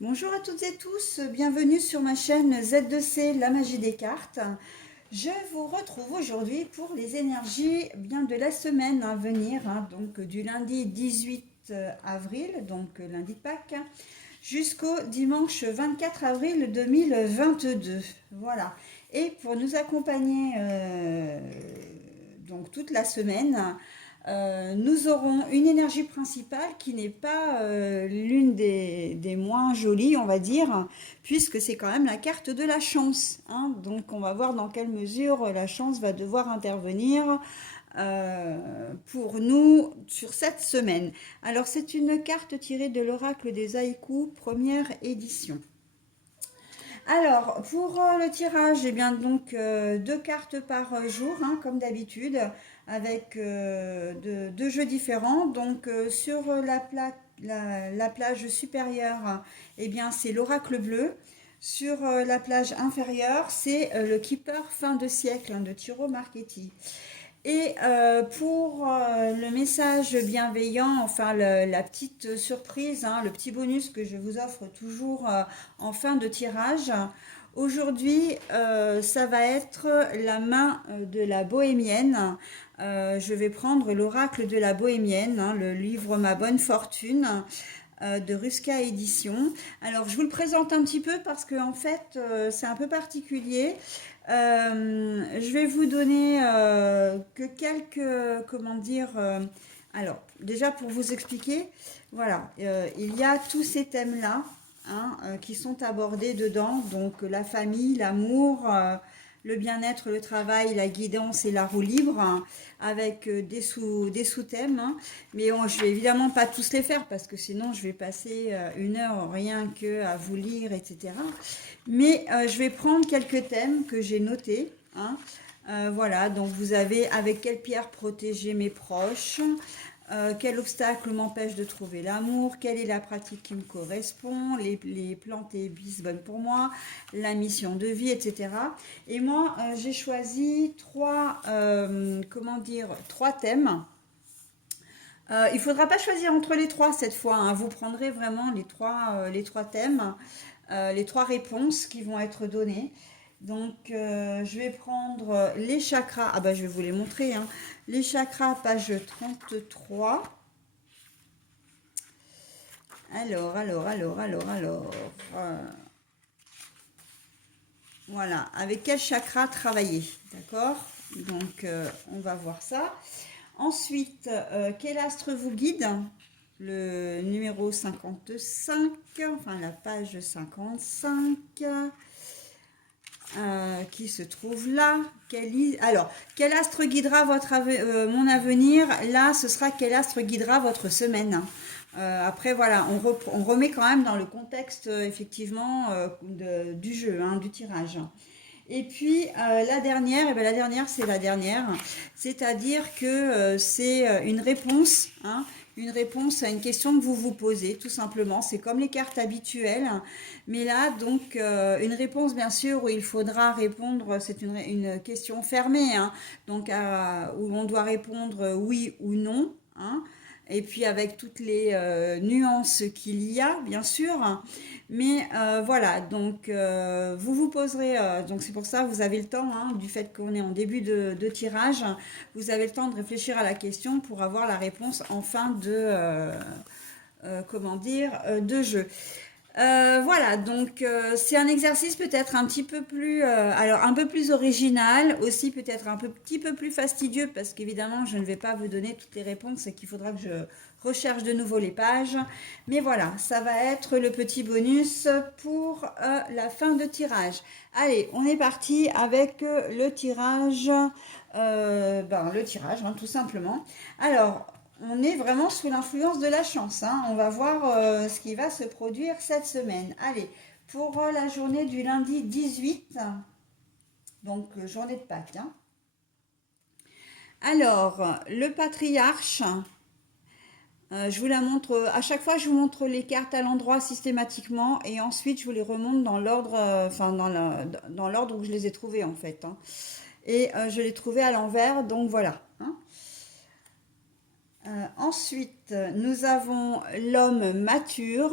Bonjour à toutes et tous, bienvenue sur ma chaîne Z2C, la magie des cartes. Je vous retrouve aujourd'hui pour les énergies bien de la semaine à venir, donc du lundi 18 avril, donc lundi de Pâques, jusqu'au dimanche 24 avril 2022. Voilà. Et pour nous accompagner donc toute la semaine, nous aurons une énergie principale qui n'est pas l'une des moins jolies, on va dire, puisque c'est quand même la carte de la chance, hein. Donc on va voir dans quelle mesure la chance va devoir intervenir pour nous sur cette semaine. Alors c'est une carte tirée de l'oracle des haïkus, première édition. Alors, pour le tirage, eh bien, donc, deux cartes par jour, hein, comme d'habitude, avec deux jeux différents. Donc, sur la plage supérieure, eh bien, c'est l'oracle bleu. Sur la plage inférieure, c'est le Keeper fin de siècle, hein, de Tiro Marchetti. Et pour le message bienveillant, enfin la petite surprise, hein, le petit bonus que je vous offre toujours en fin de tirage, aujourd'hui ça va être la main de la bohémienne. Je vais prendre l'oracle de la bohémienne, hein, le livre Ma bonne fortune de Ruska Édition. Alors je vous le présente un petit peu parce que en fait c'est un peu particulier. Je vais vous donner que quelques, comment dire, alors déjà pour vous expliquer, voilà, il y a tous ces thèmes-là, hein, qui sont abordés dedans, donc la famille, l'amour, le bien-être, le travail, la guidance et la roue libre, hein, avec des sous-thèmes, hein. Mais je vais évidemment pas tous les faire parce que sinon je vais passer une heure rien que à vous lire, etc. Mais je vais prendre quelques thèmes que j'ai notés, hein. Voilà, donc vous avez avec quelle pierre protéger mes proches, quel obstacle m'empêche de trouver l'amour, quelle est la pratique qui me correspond, les plantes et bis bonnes pour moi, la mission de vie, etc. Et moi, j'ai choisi trois thèmes. Il ne faudra pas choisir entre les trois cette fois, hein. Vous prendrez vraiment les trois thèmes, les trois réponses qui vont être données. Donc, je vais prendre les chakras. Ah bah, je vais vous les montrer, hein. Les chakras, page 33. Alors. Voilà, avec quel chakra travailler, d'accord? Donc, on va voir ça. Ensuite, quel astre vous guide? Le numéro 55, enfin la page 55, qui se trouve là. Alors, quel astre guidera mon avenir? Là, ce sera quel astre guidera votre semaine, hein. Après, voilà, on remet quand même dans le contexte, effectivement, du jeu, hein, du tirage. Et puis la dernière, eh ben, la dernière c'est la dernière, c'est-à-dire que c'est une réponse, hein, une réponse à une question que vous vous posez, tout simplement. C'est comme les cartes habituelles, hein. Mais là, donc, une réponse, bien sûr, où il faudra répondre, c'est une question fermée, hein, donc où on doit répondre oui ou non, hein, et puis avec toutes les nuances qu'il y a, bien sûr. Mais voilà, donc vous vous poserez, donc c'est pour ça vous avez le temps, hein, du fait qu'on est en début de tirage, vous avez le temps de réfléchir à la question pour avoir la réponse en fin de jeu. Voilà, donc c'est un exercice peut-être un petit peu plus, alors un peu plus original, aussi peut-être petit peu plus fastidieux parce qu'évidemment je ne vais pas vous donner toutes les réponses et qu'il faudra que je recherche de nouveau les pages. Mais voilà, ça va être le petit bonus pour la fin de tirage. Allez, on est parti avec le tirage, hein, tout simplement. Alors, on est vraiment sous l'influence de la chance, hein. On va voir ce qui va se produire cette semaine. Allez, pour la journée du lundi 18, donc journée de Pâques, hein. Alors, le patriarche, je vous la montre, à chaque fois je vous montre les cartes à l'endroit systématiquement et ensuite je vous les remonte dans l'ordre, dans l'ordre où je les ai trouvées en fait, hein. Et je les trouvées à l'envers, donc voilà, hein. Ensuite, nous avons l'homme mature.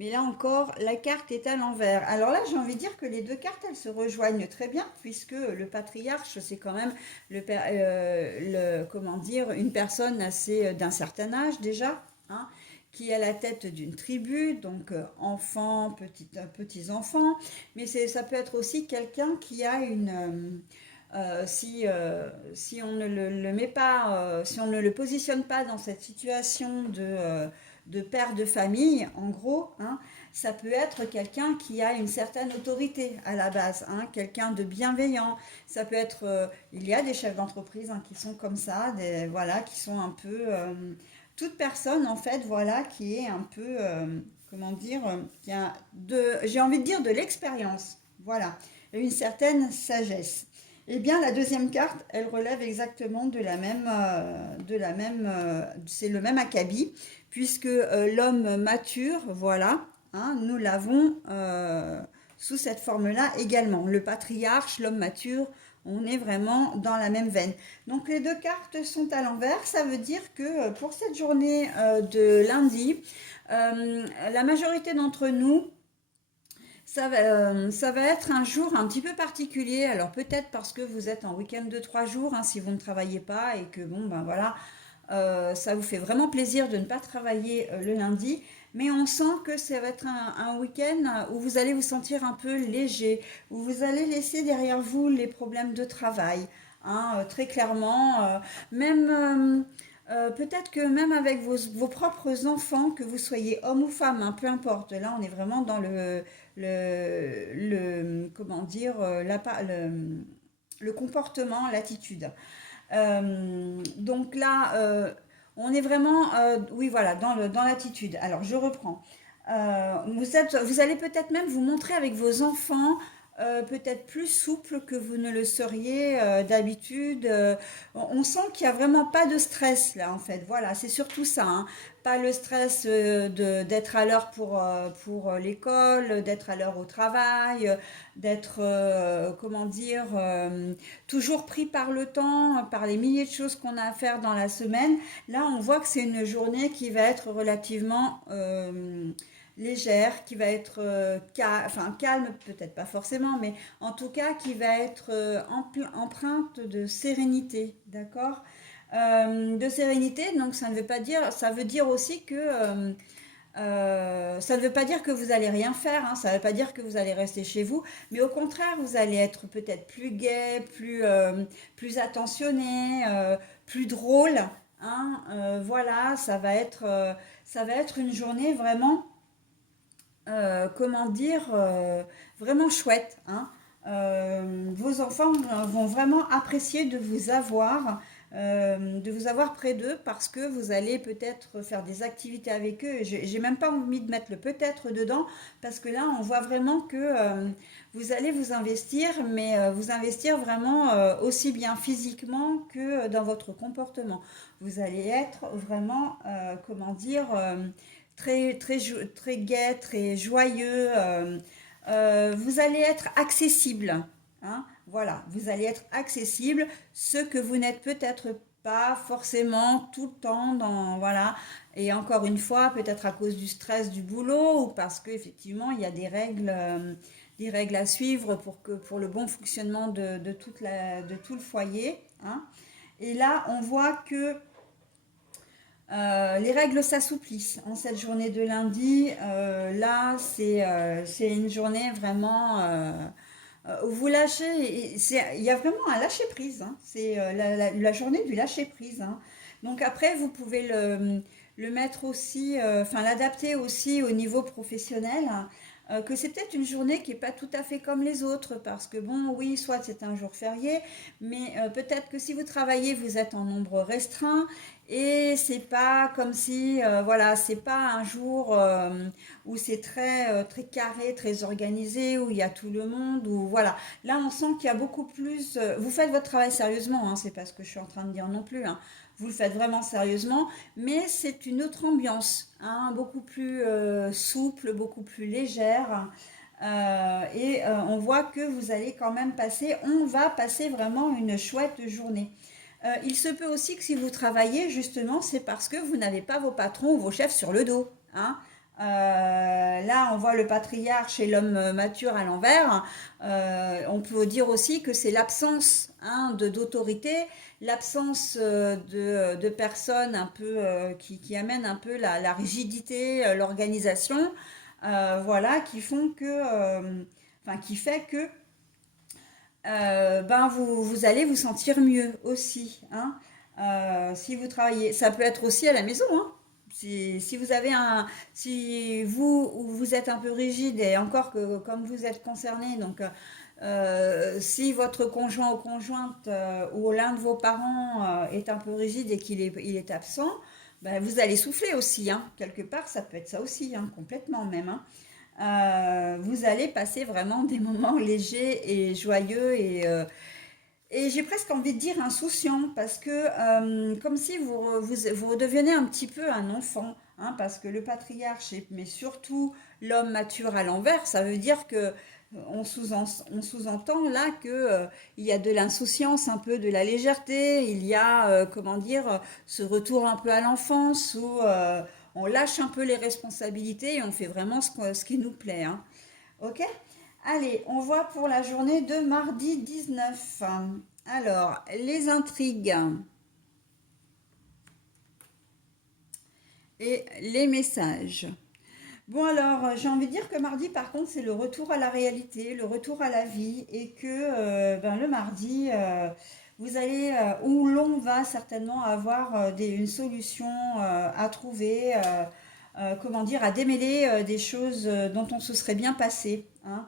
Mais là encore, la carte est à l'envers. Alors là, j'ai envie de dire que les deux cartes, elles se rejoignent très bien, puisque le patriarche, c'est quand même comment dire, une personne assez d'un certain âge déjà, hein, qui est à la tête d'une tribu, donc enfants, petits-enfants, mais ça peut être aussi quelqu'un qui a si on ne le met pas, si on ne le positionne pas dans cette situation de père de famille, en gros, hein, ça peut être quelqu'un qui a une certaine autorité à la base, hein, quelqu'un de bienveillant. Ça peut être, il y a des chefs d'entreprise hein, qui sont comme ça, voilà, qui sont un peu, toute personne en fait, voilà, qui est un peu, comment dire, qui a j'ai envie de dire de l'expérience, voilà, et une certaine sagesse. Eh bien, la deuxième carte, elle relève exactement c'est le même acabit, puisque l'homme mature, voilà, hein, nous l'avons sous cette forme-là également. Le patriarche, l'homme mature, on est vraiment dans la même veine. Donc les deux cartes sont à l'envers, ça veut dire que pour cette journée de lundi, la majorité d'entre nous, ça va être un jour un petit peu particulier. Alors peut-être parce que vous êtes en week-end de 3 jours, hein, si vous ne travaillez pas et que bon ben voilà, ça vous fait vraiment plaisir de ne pas travailler le lundi. Mais on sent que ça va être un week-end où vous allez vous sentir un peu léger, où vous allez laisser derrière vous les problèmes de travail, hein, très clairement. Même peut-être que même avec vos propres enfants, que vous soyez homme ou femme, hein, peu importe. Là, on est vraiment dans comment dire, le comportement, l'attitude. Donc là, on est vraiment, oui, voilà, dans l'attitude. Alors, je reprends. Vous allez peut-être même vous montrer avec vos enfants peut-être plus souple que vous ne le seriez d'habitude. On sent qu'il n'y a vraiment pas de stress là en fait. Voilà, c'est surtout ça, hein. Pas le stress d'être à l'heure pour l'école, d'être à l'heure au travail, d'être, comment dire, toujours pris par le temps, par les milliers de choses qu'on a à faire dans la semaine. Là, on voit que c'est une journée qui va être relativement légère, qui va être enfin, calme, peut-être pas forcément, mais en tout cas qui va être empreinte de sérénité, d'accord, de sérénité, donc ça ne veut pas dire, ça veut dire aussi que ça ne veut pas dire que vous allez rien faire, hein, ça ne veut pas dire que vous allez rester chez vous, mais au contraire, vous allez être peut-être plus gai, plus attentionné, plus drôle, hein, voilà, ça va être une journée vraiment comment dire, vraiment chouette, hein. Vos enfants vont vraiment apprécier de vous avoir près d'eux parce que vous allez peut-être faire des activités avec eux. J'ai même pas envie de mettre le peut-être dedans parce que là, on voit vraiment que vous allez vous investir, mais vous investir vraiment aussi bien physiquement que dans votre comportement. Vous allez être vraiment, comment dire, très gai, très joyeux. Vous allez être accessible, hein, voilà, vous allez être accessible, ce que vous n'êtes peut-être pas forcément tout le temps dans, voilà. Et encore une fois, peut-être à cause du stress du boulot ou parce qu'effectivement, il y a des règles à suivre pour le bon fonctionnement de tout le foyer, hein. Et là, on voit que les règles s'assouplissent en cette journée de lundi. Là, c'est une journée vraiment où vous lâchez. Il y a vraiment un lâcher prise, hein. C'est la journée du lâcher prise, hein. Donc après, vous pouvez le mettre aussi, enfin l'adapter aussi au niveau professionnel, hein, que c'est peut-être une journée qui n'est pas tout à fait comme les autres, parce que bon, oui, soit c'est un jour férié, mais peut-être que si vous travaillez, vous êtes en nombre restreint, et c'est pas comme si, voilà, c'est pas un jour où c'est très carré, très organisé, où il y a tout le monde, où voilà. Là, on sent qu'il y a beaucoup plus. Vous faites votre travail sérieusement, hein, c'est pas ce que je suis en train de dire non plus, hein. Vous le faites vraiment sérieusement, mais c'est une autre ambiance, hein, beaucoup plus souple, beaucoup plus légère. Et on voit que vous allez quand même on va passer vraiment une chouette journée. Il se peut aussi que si vous travaillez, justement, c'est parce que vous n'avez pas vos patrons ou vos chefs sur le dos, hein. Là, on voit le patriarche et l'homme mature à l'envers. On peut dire aussi que c'est l'absence hein, d'autorité, l'absence de personnes un peu qui amènent un peu la rigidité, l'organisation, voilà, qui font que, enfin, qui fait que ben vous allez vous sentir mieux aussi. Hein. Si vous travaillez, ça peut être aussi à la maison. Hein. Si vous avez si vous êtes un peu rigide et encore que comme vous êtes concerné, donc si votre conjoint ou conjointe ou l'un de vos parents est un peu rigide et il est absent, ben vous allez souffler aussi. Hein. Quelque part, ça peut être ça aussi, hein, complètement même. Hein. Vous allez passer vraiment des moments légers et joyeux et j'ai presque envie de dire insouciants parce que comme si vous redeveniez un petit peu un enfant, hein, parce que le patriarche, mais surtout l'homme mature à l'envers, ça veut dire que on sous-entend là que il y a de l'insouciance, un peu de la légèreté, il y a comment dire ce retour un peu à l'enfance où on lâche un peu les responsabilités et on fait vraiment ce qui nous plaît. Hein. Ok. Allez, on voit pour la journée de mardi 19. Alors, les intrigues et les messages. Bon alors, j'ai envie de dire que mardi, par contre, c'est le retour à la réalité, le retour à la vie, et que ben, le mardi, vous allez, ou l'on va certainement avoir une solution à trouver, comment dire, à démêler des choses dont on se serait bien passé. Hein.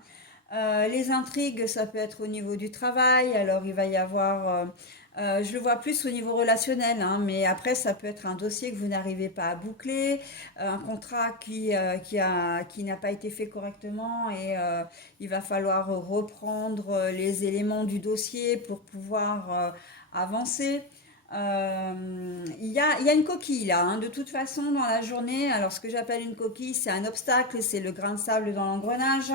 Les intrigues, ça peut être au niveau du travail, alors il va y avoir, je le vois plus au niveau relationnel, hein, mais après ça peut être un dossier que vous n'arrivez pas à boucler, un contrat qui n'a pas été fait correctement et il va falloir reprendre les éléments du dossier pour pouvoir avancer. Il y a une coquille là, hein, de toute façon dans la journée. Alors ce que j'appelle une coquille, c'est un obstacle, c'est le grain de sable dans l'engrenage.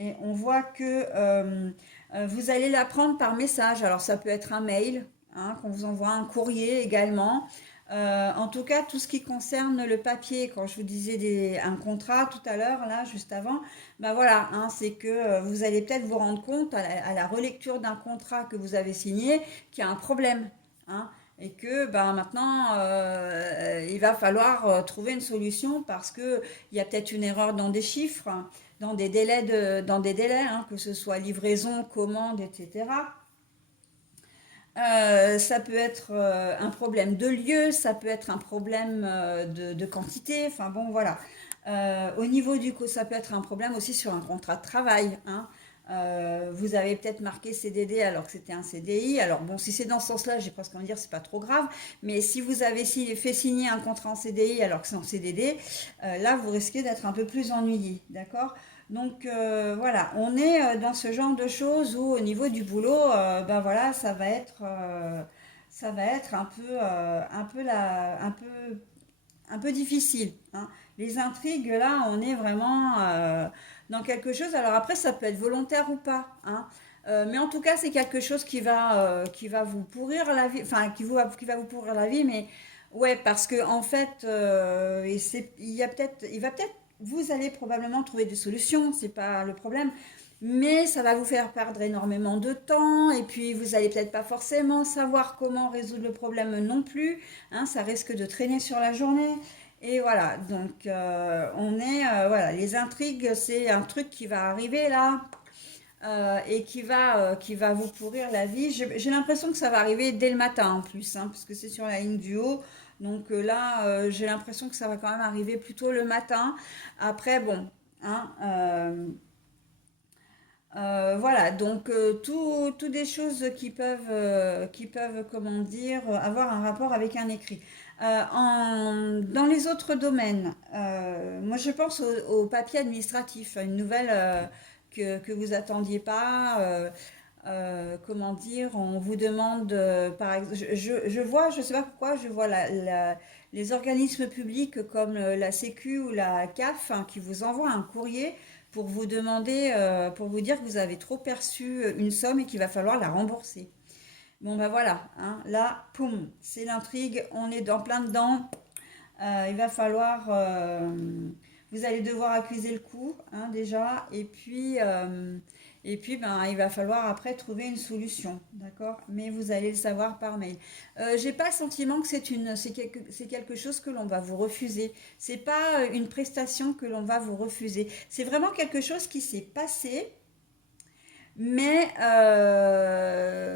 Et on voit que vous allez la prendre par message. Alors ça peut être un mail, hein, qu'on vous envoie un courrier également. En tout cas, tout ce qui concerne le papier, quand je vous disais un contrat tout à l'heure, là, juste avant, ben voilà, hein, c'est que vous allez peut-être vous rendre compte à la relecture d'un contrat que vous avez signé qu'il y a un problème. Hein, et que ben, maintenant, il va falloir trouver une solution parce qu'il y a peut-être une erreur dans des chiffres, dans des délais hein, que ce soit livraison, commande, etc. Ça peut être un problème de lieu, ça peut être un problème de quantité, enfin bon voilà. Au niveau du coup, ça peut être un problème aussi sur un contrat de travail. Hein. Vous avez peut-être marqué CDD alors que c'était un CDI. Alors bon, si c'est dans ce sens-là, j'ai presque envie de dire c'est pas trop grave. Mais si vous avez fait signer un contrat en CDI alors que c'est en CDD, là vous risquez d'être un peu plus ennuyé, d'accord? Donc voilà, on est dans ce genre de choses où au niveau du boulot, ben voilà, ça va être un peu difficile. Hein. Les intrigues, là, on est vraiment dans quelque chose. Alors après, ça peut être volontaire ou pas. Hein. Mais en tout cas, c'est quelque chose qui va vous pourrir la vie, enfin, qui va vous pourrir la vie. Mais ouais, parce que en fait, il va peut-être, vous allez probablement trouver des solutions. C'est pas le problème. Mais ça va vous faire perdre énormément de temps et puis vous allez peut-être pas forcément savoir comment résoudre le problème non plus. Hein, ça risque de traîner sur la journée. Et voilà, donc voilà, les intrigues, c'est un truc qui va arriver là et qui va vous pourrir la vie. J'ai l'impression que ça va arriver dès le matin en plus, hein, parce que c'est sur la ligne du haut. Donc là, j'ai l'impression que ça va quand même arriver plutôt le matin. Après, bon, hein, voilà, donc tout des choses qui peuvent, comment dire, avoir un rapport avec un écrit. Dans les autres domaines, moi je pense au papier administratif, une nouvelle que vous attendiez pas. Comment dire, on vous demande, par exemple, je vois, je sais pas pourquoi, je vois les organismes publics comme la Sécu ou la CAF hein, qui vous envoient un courrier pour vous demander, pour vous dire que vous avez trop perçu une somme et qu'il va falloir la rembourser. Bon ben voilà, hein, là, poum, c'est l'intrigue, on est dans plein dedans. Il va falloir, vous allez devoir accuser le coup, hein, déjà, et puis ben, il va falloir après trouver une solution, d'accord? Mais vous allez le savoir par mail. J'ai pas le sentiment que c'est quelque chose que l'on va vous refuser. C'est pas une prestation que l'on va vous refuser. C'est vraiment quelque chose qui s'est passé, mais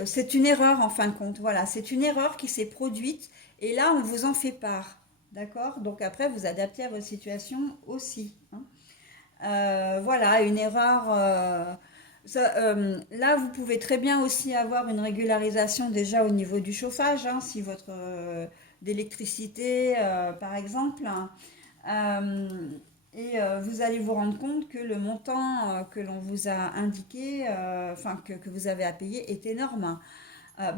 c'est une erreur en fin de compte. Voilà, c'est une erreur qui s'est produite et là, on vous en fait part. D'accord? Donc après, vous adaptez à votre situation aussi, hein. Voilà, une erreur. Là, vous pouvez très bien aussi avoir une régularisation déjà au niveau du chauffage, hein, si votre d'électricité, par exemple, hein. Euh, vous allez vous rendre compte que le montant que l'on vous a indiqué, enfin que vous avez à payer, est énorme.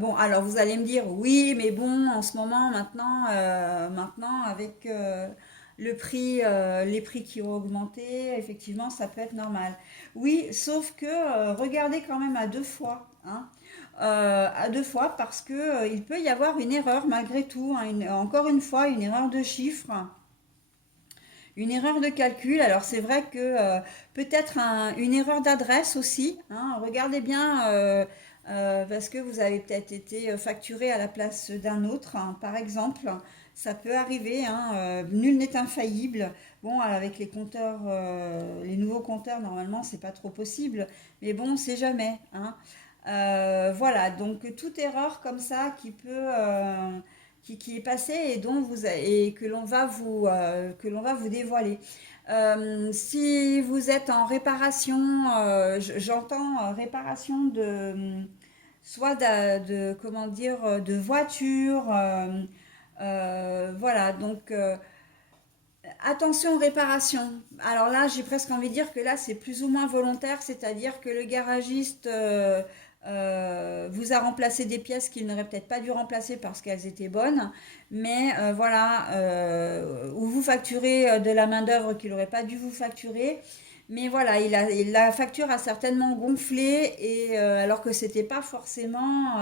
Bon, alors vous allez me dire, oui, mais bon, en ce moment, maintenant avec les prix qui ont augmenté, effectivement, ça peut être normal. Oui, sauf que regardez quand même à deux fois, hein. À deux fois parce que il peut y avoir une erreur malgré tout, hein, encore une fois, une erreur de chiffre. Une erreur de calcul, alors c'est vrai que peut-être une erreur d'adresse aussi, hein. Regardez bien parce que vous avez peut-être été facturé à la place d'un autre, hein, par exemple. Ça peut arriver, hein, nul n'est infaillible. Bon, avec les compteurs, les nouveaux compteurs, normalement, c'est pas trop possible, mais bon, c'est jamais, hein. Voilà, donc toute erreur comme ça qui est passé et et que l'on va vous dévoiler. Si vous êtes en réparation, j'entends réparation soit comment dire, de voiture, voilà, donc attention aux réparations. Alors là, j'ai presque envie de dire que là, c'est plus ou moins volontaire, c'est-à-dire que le garagiste vous a remplacé des pièces qu'il n'aurait peut-être pas dû remplacer parce qu'elles étaient bonnes, mais voilà, ou vous facturez de la main-d'œuvre qu'il n'aurait pas dû vous facturer. Mais voilà, la facture a certainement gonflé et alors que c'était pas forcément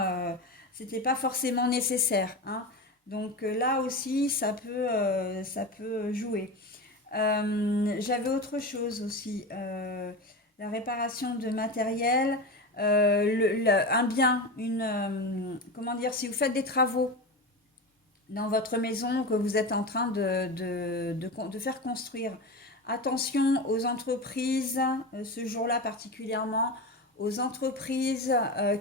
nécessaire, hein. Donc là aussi, ça peut jouer. J'avais autre chose aussi, la réparation de matériel, un bien, comment dire, si vous faites des travaux dans votre maison que vous êtes en train de faire construire, attention aux entreprises, ce jour-là particulièrement, aux entreprises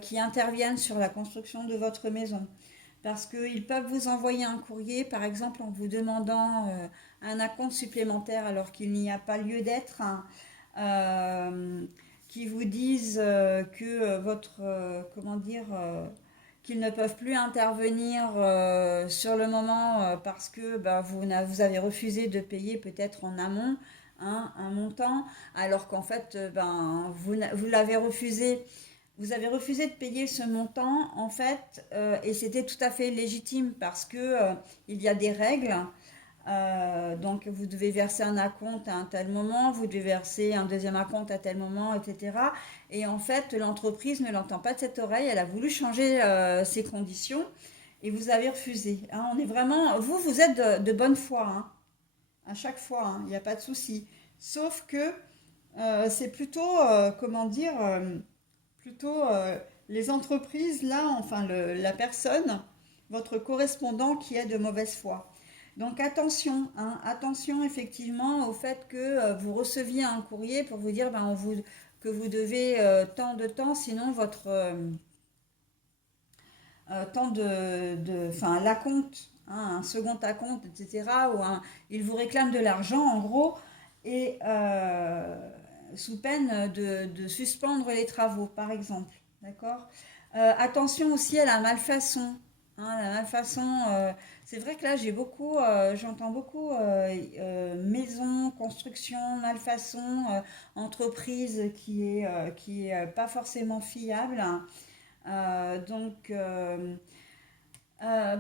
qui interviennent sur la construction de votre maison parce qu'ils peuvent vous envoyer un courrier, par exemple, en vous demandant un acompte supplémentaire alors qu'il n'y a pas lieu d'être, hein, qui vous disent que comment dire, qu'ils ne peuvent plus intervenir sur le moment parce que bah, vous avez refusé de payer peut-être en amont, hein, un montant, alors qu'en fait, ben, vous l'avez refusé. Vous avez refusé de payer ce montant, en fait, et c'était tout à fait légitime parce que il y a des règles. Donc, vous devez verser un acompte à un tel moment, vous devez verser un deuxième acompte à tel moment, etc. Et en fait, l'entreprise ne l'entend pas de cette oreille. Elle a voulu changer ses conditions et vous avez refusé, hein. On est vraiment, vous êtes de bonne foi, hein, à chaque fois, hein, il n'y a pas de souci. Sauf que c'est plutôt, comment dire, plutôt les entreprises, là, enfin la personne, votre correspondant qui est de mauvaise foi. Donc attention, hein, attention effectivement au fait que vous receviez un courrier pour vous dire que vous devez tant de temps, sinon votre tant enfin l'acompte, hein, un second acompte, etc. Il vous réclame de l'argent en gros et sous peine de suspendre les travaux, par exemple. D'accord. Attention aussi à la malfaçon, hein, la malfaçon, c'est vrai que là, j'entends beaucoup maison, construction, malfaçon, entreprise qui est pas forcément fiable, hein. Donc,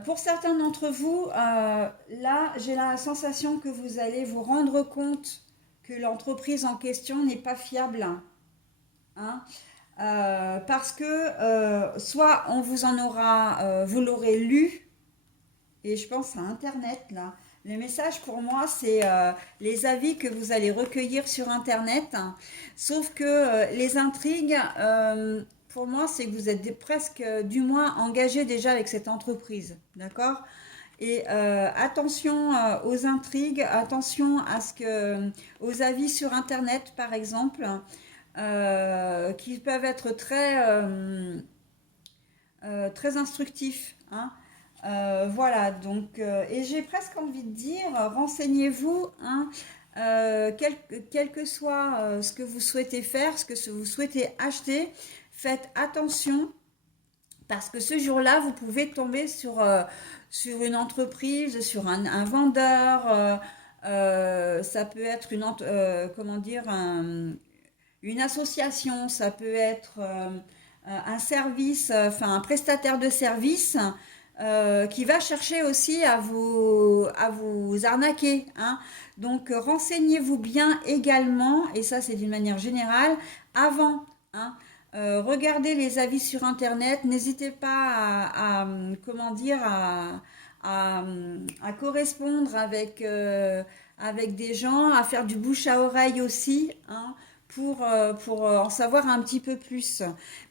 pour certains d'entre vous, là, j'ai la sensation que vous allez vous rendre compte que l'entreprise en question n'est pas fiable, hein. Parce que soit vous l'aurez lu, et je pense à Internet là, Les messages pour moi, c'est les avis que vous allez recueillir sur Internet. Sauf que les intrigues, pour moi, c'est que vous êtes presque, du moins, engagé déjà avec cette entreprise. D'accord? Et attention aux intrigues, attention à ce que, aux avis sur Internet, par exemple, qui peuvent être très instructifs, hein. Voilà, donc, et j'ai presque envie de dire, renseignez-vous, hein, quel que soit ce que vous souhaitez faire, ce que vous souhaitez acheter, faites attention parce que ce jour-là, vous pouvez tomber sur une entreprise, sur un vendeur, ça peut être comment dire, une association, ça peut être un service, enfin un prestataire de service qui va chercher aussi à vous arnaquer, hein. Donc renseignez-vous bien également, et ça c'est d'une manière générale, avant, hein. Regardez les avis sur Internet, n'hésitez pas comment dire, à correspondre avec des gens, à faire du bouche à oreille aussi, hein, pour en savoir un petit peu plus.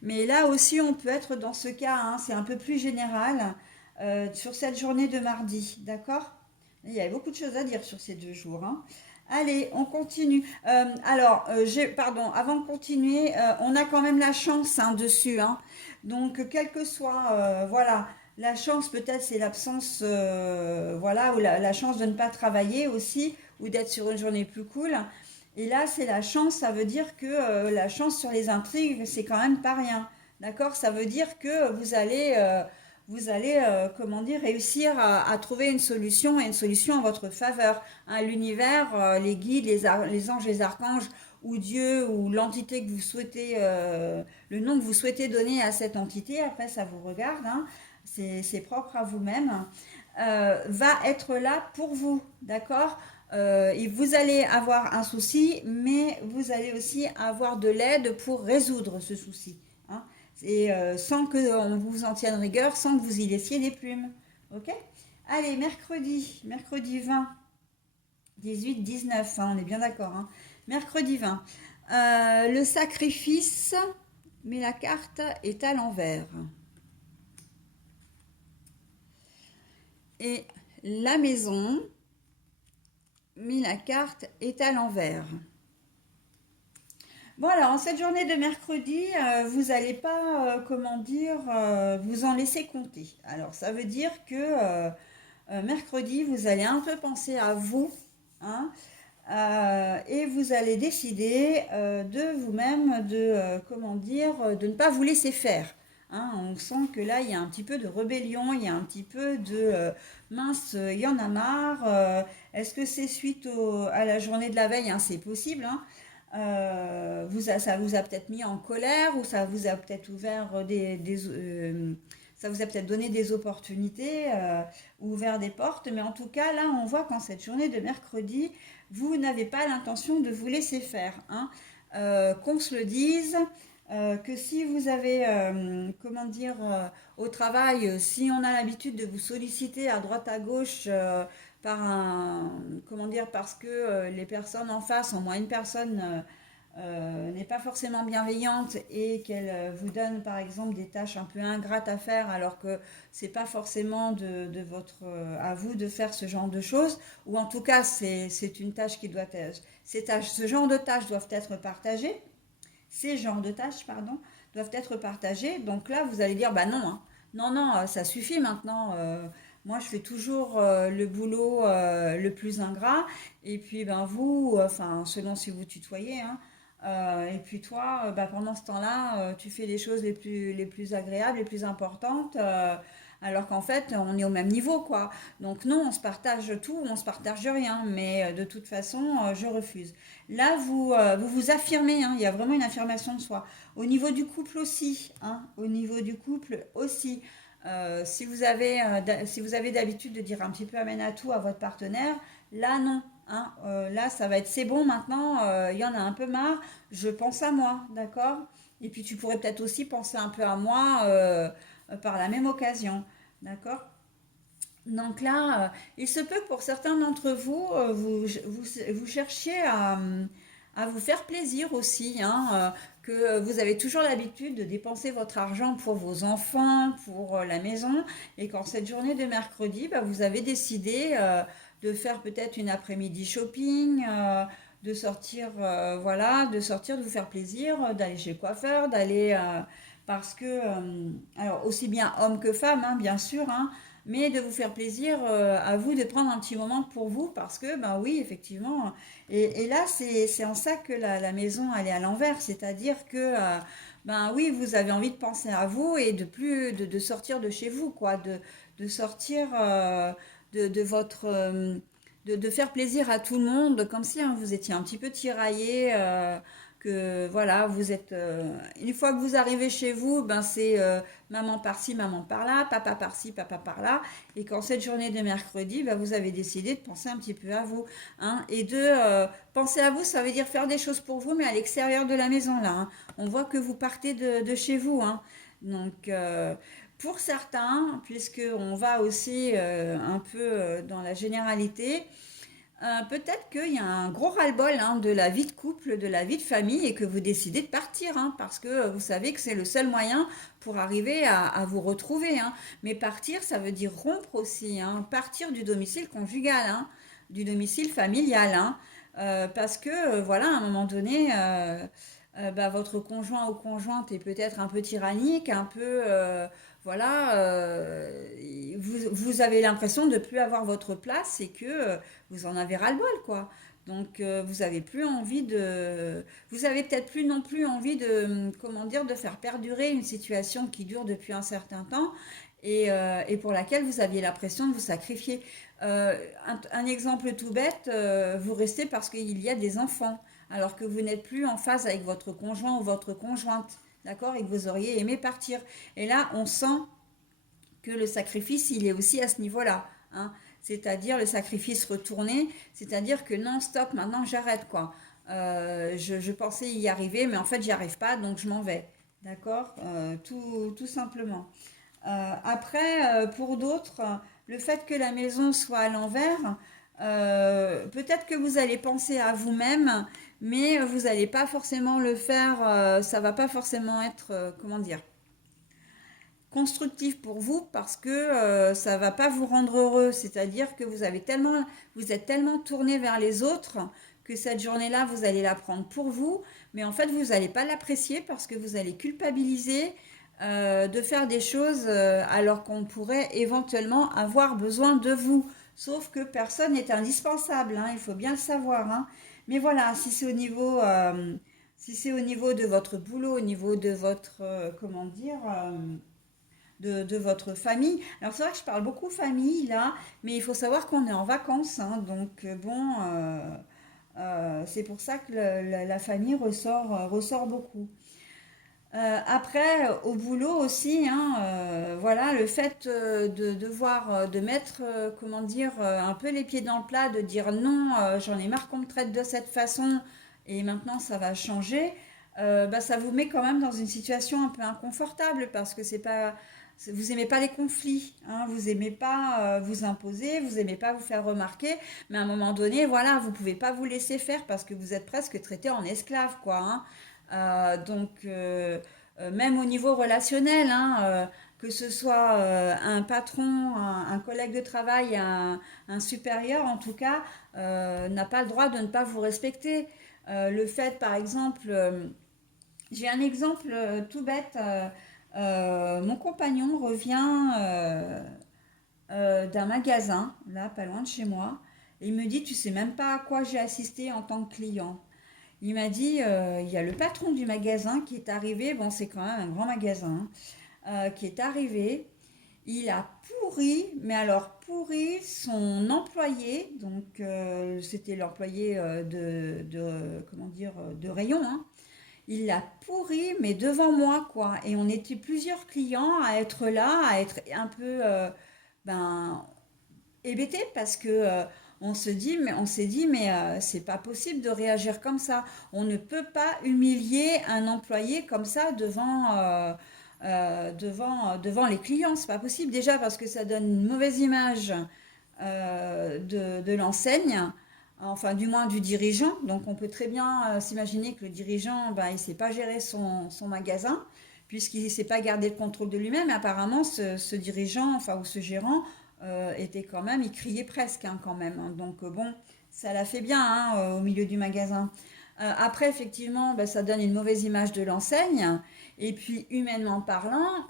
Mais là aussi, on peut être dans ce cas, hein, c'est un peu plus général sur cette journée de mardi, d'accord? Il y avait beaucoup de choses à dire sur ces 2 jours, hein. Allez, on continue. Pardon, avant de continuer, on a quand même la chance, hein, dessus, hein. Donc, quel que soit, voilà, la chance peut-être c'est l'absence, voilà, ou la chance de ne pas travailler aussi, ou d'être sur une journée plus cool. Et là, c'est la chance, ça veut dire que la chance sur les intrigues, c'est quand même pas rien. D'accord? Ça veut dire que vous allez, comment dire, réussir à trouver une solution et une solution en votre faveur, hein. L'univers, les guides, les anges, les archanges, ou Dieu, ou l'entité que vous souhaitez, le nom que vous souhaitez donner à cette entité, après ça vous regarde, hein, c'est propre à vous-même, va être là pour vous, d'accord? Et vous allez avoir un souci, mais vous allez aussi avoir de l'aide pour résoudre ce souci, hein. Et sans qu'on vous en tienne rigueur, sans que vous y laissiez des plumes. Ok? Allez, mercredi 20, 18, 19, hein, on est bien d'accord, hein. Mercredi 20. Le sacrifice, mais la carte est à l'envers. Et la maison, mais la carte est à l'envers. Bon alors, en cette journée de mercredi, vous n'allez pas, comment dire, vous en laisser compter. Alors, ça veut dire que mercredi, vous allez un peu penser à vous, hein, et vous allez décider de vous-même de, comment dire, de ne pas vous laisser faire, hein. On sent que là, il y a un petit peu de rébellion, il y a un petit peu de mince, il y en a marre. Est-ce que c'est suite à la journée de la veille, hein, c'est possible, hein. Ça vous a peut-être mis en colère, ou ça vous a peut-être ouvert ça vous a peut-être donné des opportunités, ou ouvert des portes, mais en tout cas là on voit qu'en cette journée de mercredi vous n'avez pas l'intention de vous laisser faire, hein. Qu'on se le dise, que si vous avez, comment dire, au travail, si on a l'habitude de vous solliciter à droite à gauche, comment dire, parce que les personnes en face, au moins une personne, n'est pas forcément bienveillante et qu'elle vous donne par exemple des tâches un peu ingrates à faire, alors que c'est pas forcément à vous de faire ce genre de choses, ou en tout cas c'est une tâche qui doit être, ce genre de tâches doivent être partagées, ces genres de tâches, pardon, doivent être partagées. Donc là, vous allez dire, bah non, hein. Non, non, ça suffit maintenant. Moi, je fais toujours le boulot le plus ingrat. Et puis, ben vous, enfin, selon si vous tutoyez, hein, et puis toi, bah, pendant ce temps-là, tu fais les choses les plus agréables, les plus importantes, alors qu'en fait, on est au même niveau, quoi. Donc non, on se partage tout, on se partage rien, mais de toute façon, je refuse. Là, vous affirmez, hein, il y a vraiment une affirmation de soi. Au niveau du couple aussi, hein, au niveau du couple aussi. Si vous avez d'habitude de dire un petit peu amène à tout à votre partenaire, là non, hein. Là, ça va être c'est bon maintenant, il y en a un peu marre, je pense à moi, d'accord? Et puis tu pourrais peut-être aussi penser un peu à moi par la même occasion, d'accord? Donc là, il se peut que pour certains d'entre vous, vous cherchiez à vous faire plaisir aussi, hein, que vous avez toujours l'habitude de dépenser votre argent pour vos enfants, pour la maison, et qu'en cette journée de mercredi, bah, vous avez décidé de faire peut-être une après-midi shopping, de sortir, voilà, de sortir, de vous faire plaisir, d'aller chez le coiffeur, d'aller, parce que, alors aussi bien homme que femme, hein, bien sûr, hein, mais de vous faire plaisir à vous, de prendre un petit moment pour vous, parce que, ben oui, effectivement, et là, c'est en ça que la maison, elle est à l'envers, c'est-à-dire que, ben oui, vous avez envie de penser à vous et de plus, de sortir de chez vous, quoi, de sortir de votre, de faire plaisir à tout le monde, comme si hein, vous étiez un petit peu tiraillé, que voilà, vous êtes, une fois que vous arrivez chez vous, ben c'est maman par-ci, maman par-là, papa par-ci, papa par-là, et qu'en cette journée de mercredi, ben, vous avez décidé de penser un petit peu à vous, hein, et de penser à vous, ça veut dire faire des choses pour vous, mais à l'extérieur de la maison, là, hein. On voit que vous partez de chez vous, hein. Donc, pour certains, puisque on va aussi un peu dans la généralité, peut-être qu'il y a un gros ras-le-bol hein, de la vie de couple, de la vie de famille et que vous décidez de partir hein, parce que vous savez que c'est le seul moyen pour arriver à vous retrouver, hein. Mais partir, ça veut dire rompre aussi, hein, partir du domicile conjugal, hein, du domicile familial, hein. Parce que voilà, à un moment donné, bah, votre conjoint ou conjointe est peut-être un peu tyrannique, un peu voilà, vous avez l'impression de plus avoir votre place et que vous en avez ras-le-bol, quoi. Donc vous avez plus envie de, vous avez peut-être plus non plus envie de, comment dire, de faire perdurer une situation qui dure depuis un certain temps et pour laquelle vous aviez l'impression de vous sacrifier. Un exemple tout bête, vous restez parce qu'il y a des enfants, alors que vous n'êtes plus en phase avec votre conjoint ou votre conjointe, d'accord, et que vous auriez aimé partir. Et là, on sent que le sacrifice, il est aussi à ce niveau-là, hein. C'est-à-dire le sacrifice retourné, c'est-à-dire que non, stop, maintenant j'arrête, quoi. Je pensais y arriver, mais en fait, j'y arrive pas, donc je m'en vais. D'accord. Tout simplement. Après, pour d'autres, le fait que la maison soit à l'envers, peut-être que vous allez penser à vous-même, mais vous n'allez pas forcément le faire, ça va pas forcément être, comment dire, constructif pour vous parce que ça va pas vous rendre heureux. C'est-à-dire que vous êtes tellement tourné vers les autres que cette journée-là, vous allez la prendre pour vous, mais en fait, vous n'allez pas l'apprécier parce que vous allez culpabiliser de faire des choses alors qu'on pourrait éventuellement avoir besoin de vous. Sauf que personne n'est indispensable, hein, il faut bien le savoir, hein. Mais voilà, si c'est au niveau de votre boulot, au niveau de votre, comment dire, de votre famille. Alors c'est vrai que je parle beaucoup famille là, mais il faut savoir qu'on est en vacances, hein, donc bon, c'est pour ça que la famille ressort beaucoup. Après, au boulot aussi, hein, voilà, le fait de devoir, de mettre, comment dire, un peu les pieds dans le plat, de dire non, j'en ai marre qu'on me traite de cette façon et maintenant ça va changer, bah, ça vous met quand même dans une situation un peu inconfortable parce que vous aimez pas les conflits, hein, vous aimez pas vous imposer, vous aimez pas vous faire remarquer, mais à un moment donné, voilà, vous pouvez pas vous laisser faire parce que vous êtes presque traité en esclave, quoi, hein. Donc, même au niveau relationnel, hein, que ce soit un patron, un collègue de travail, un supérieur, en tout cas, n'a pas le droit de ne pas vous respecter. Le fait, par exemple, j'ai un exemple tout bête. Mon compagnon revient d'un magasin, là, pas loin de chez moi, et il me dit, tu sais même pas à quoi j'ai assisté en tant que client. Il m'a dit, il y a le patron du magasin qui est arrivé, bon c'est quand même un grand magasin, hein, qui est arrivé, il a pourri, mais alors pourri son employé, donc c'était l'employé comment dire, de rayon, hein. Il l'a pourri, mais devant moi, quoi. Et on était plusieurs clients à être là, à être un peu, ben, hébété parce que on s'est dit mais c'est pas possible de réagir comme ça. On ne peut pas humilier un employé comme ça devant les clients. C'est pas possible déjà parce que ça donne une mauvaise image de l'enseigne, enfin du moins du dirigeant. Donc on peut très bien s'imaginer que le dirigeant, ben, il ne sait pas gérer son magasin puisqu'il ne sait pas garder le contrôle de lui-même. Et apparemment, ce dirigeant, enfin ou ce gérant, était quand même, il criait presque hein, quand même, hein. Donc bon, ça l'a fait bien hein, au milieu du magasin. Après, effectivement, ben, ça donne une mauvaise image de l'enseigne. Et puis, humainement parlant,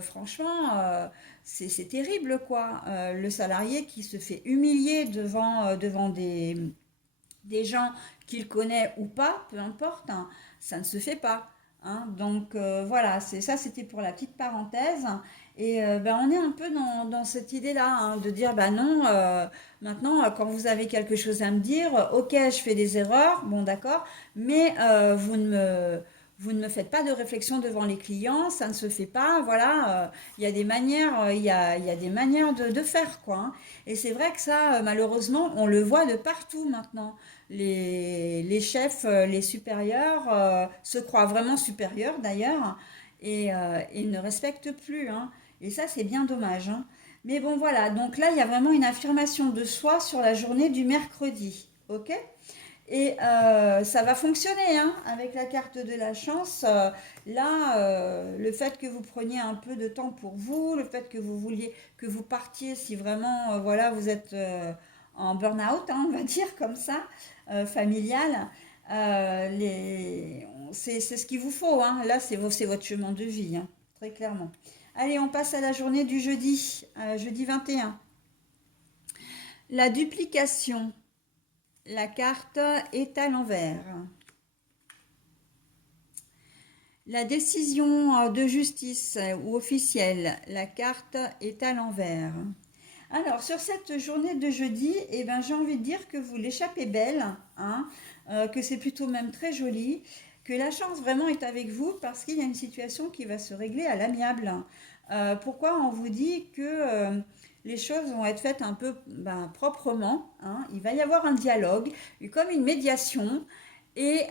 franchement, c'est terrible, quoi. Le salarié qui se fait humilier devant des gens qu'il connaît ou pas, peu importe, hein, ça ne se fait pas. Hein. Donc voilà, c'est ça, c'était pour la petite parenthèse. Et ben, on est un peu dans cette idée-là, hein, de dire, bah non, maintenant, quand vous avez quelque chose à me dire, ok, je fais des erreurs, bon d'accord, mais vous ne me faites pas de réflexion devant les clients, ça ne se fait pas, voilà, il y a des manières, il y a des manières de faire, quoi. Hein. Et c'est vrai que ça, malheureusement, on le voit de partout maintenant les chefs, les supérieurs se croient vraiment supérieurs d'ailleurs et ne respectent plus. Hein. Et ça, c'est bien dommage. Hein. Mais bon, voilà. Donc là, il y a vraiment une affirmation de soi sur la journée du mercredi. OK? Et ça va fonctionner hein, avec la carte de la chance. Là, le fait que vous preniez un peu de temps pour vous, le fait que vous vouliez que vous partiez, si vraiment, voilà, vous êtes en burn-out, hein, on va dire comme ça, familial, c'est ce qu'il vous faut. Hein. Là, c'est votre chemin de vie, hein, très clairement. Allez, on passe à la journée du jeudi, jeudi 21. La duplication. La carte est à l'envers. La décision de justice ou officielle, la carte est à l'envers. Alors, sur cette journée de jeudi, eh ben, j'ai envie de dire que vous l'échappez belle, hein, que c'est plutôt même très joli, que la chance vraiment est avec vous parce qu'il y a une situation qui va se régler à l'amiable. Pourquoi on vous dit que les choses vont être faites un peu ben, proprement, hein, il va y avoir un dialogue, comme une médiation, et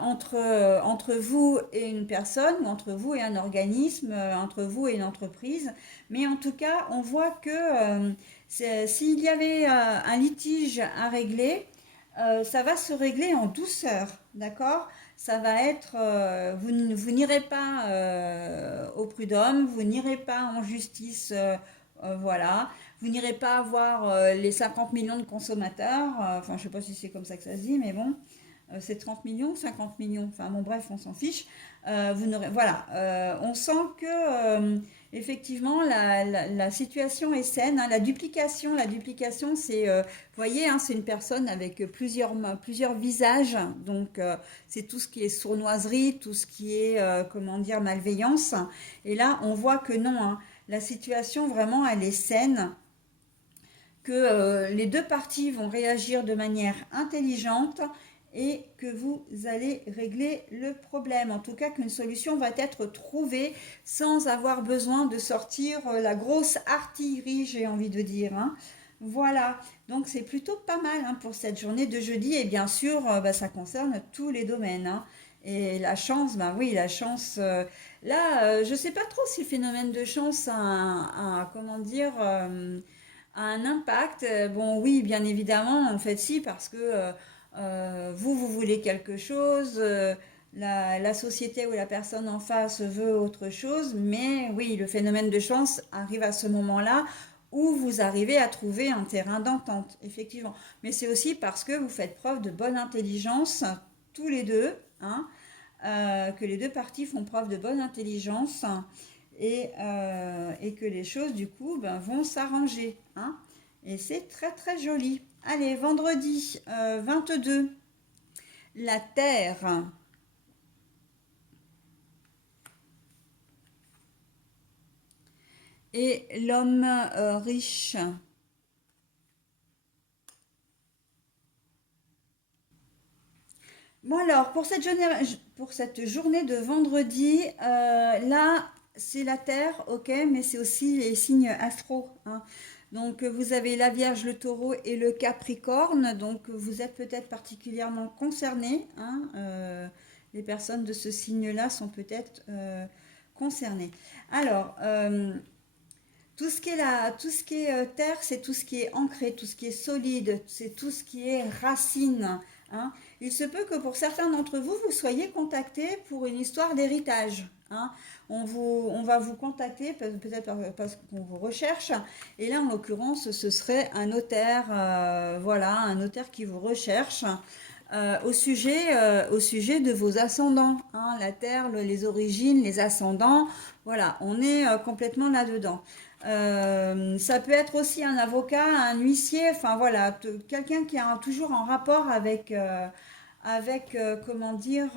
entre vous et une personne, ou entre vous et un organisme, entre vous et une entreprise, mais en tout cas, on voit que s'il y avait un litige à régler, ça va se régler en douceur, d'accord? Ça va être, vous n'irez pas au prud'homme, vous n'irez pas en justice, voilà. Vous n'irez pas avoir les 50 millions de consommateurs, enfin je ne sais pas si c'est comme ça que ça se dit, mais bon, c'est 30 millions, 50 millions, enfin bon bref, on s'en fiche. Vous n'aurez, voilà, on sent que effectivement la situation est saine. Hein. La duplication, c'est, vous voyez, hein, c'est une personne avec plusieurs visages. Donc c'est tout ce qui est sournoiserie, tout ce qui est, comment dire, malveillance. Et là, on voit que non, hein, la situation vraiment, elle est saine que les deux parties vont réagir de manière intelligente et que vous allez régler le problème. En tout cas, qu'une solution va être trouvée sans avoir besoin de sortir la grosse artillerie, j'ai envie de dire. Hein. Voilà, donc c'est plutôt pas mal hein, pour cette journée de jeudi et bien sûr, bah, ça concerne tous les domaines. Hein. Et la chance, bah oui, la chance. Là, je sais pas trop si le phénomène de chance comment dire, a un impact. Bon, oui, bien évidemment, en fait, si, parce que vous voulez quelque chose, la société ou la personne en face veut autre chose, mais oui, le phénomène de chance arrive à ce moment-là où vous arrivez à trouver un terrain d'entente, effectivement. Mais c'est aussi parce que vous faites preuve de bonne intelligence, tous les deux, hein, que les deux parties font preuve de bonne intelligence et que les choses, du coup, ben, vont s'arranger. Hein, et c'est très très joli. Allez, vendredi 22, la Terre et l'homme riche. Bon alors, pour cette journée de vendredi, là, c'est la Terre, ok, mais c'est aussi les signes astro. Hein. Donc, vous avez la Vierge, le Taureau et le Capricorne. Donc, vous êtes peut-être particulièrement concernés. Hein, les personnes de ce signe-là sont peut-être concernés. Alors, tout ce qui est terre, c'est tout ce qui est ancré, tout ce qui est solide, c'est tout ce qui est racine, hein. Il se peut que pour certains d'entre vous, vous soyez contactés pour une histoire d'héritage, hein. On va vous contacter peut-être parce qu'on vous recherche. Et là, en l'occurrence, ce serait un notaire, voilà, un notaire qui vous recherche au sujet de vos ascendants, hein, la terre, les origines, les ascendants. Voilà, on est complètement là-dedans. Ça peut être aussi un avocat, un huissier, enfin voilà, quelqu'un qui a toujours en rapport avec comment dire,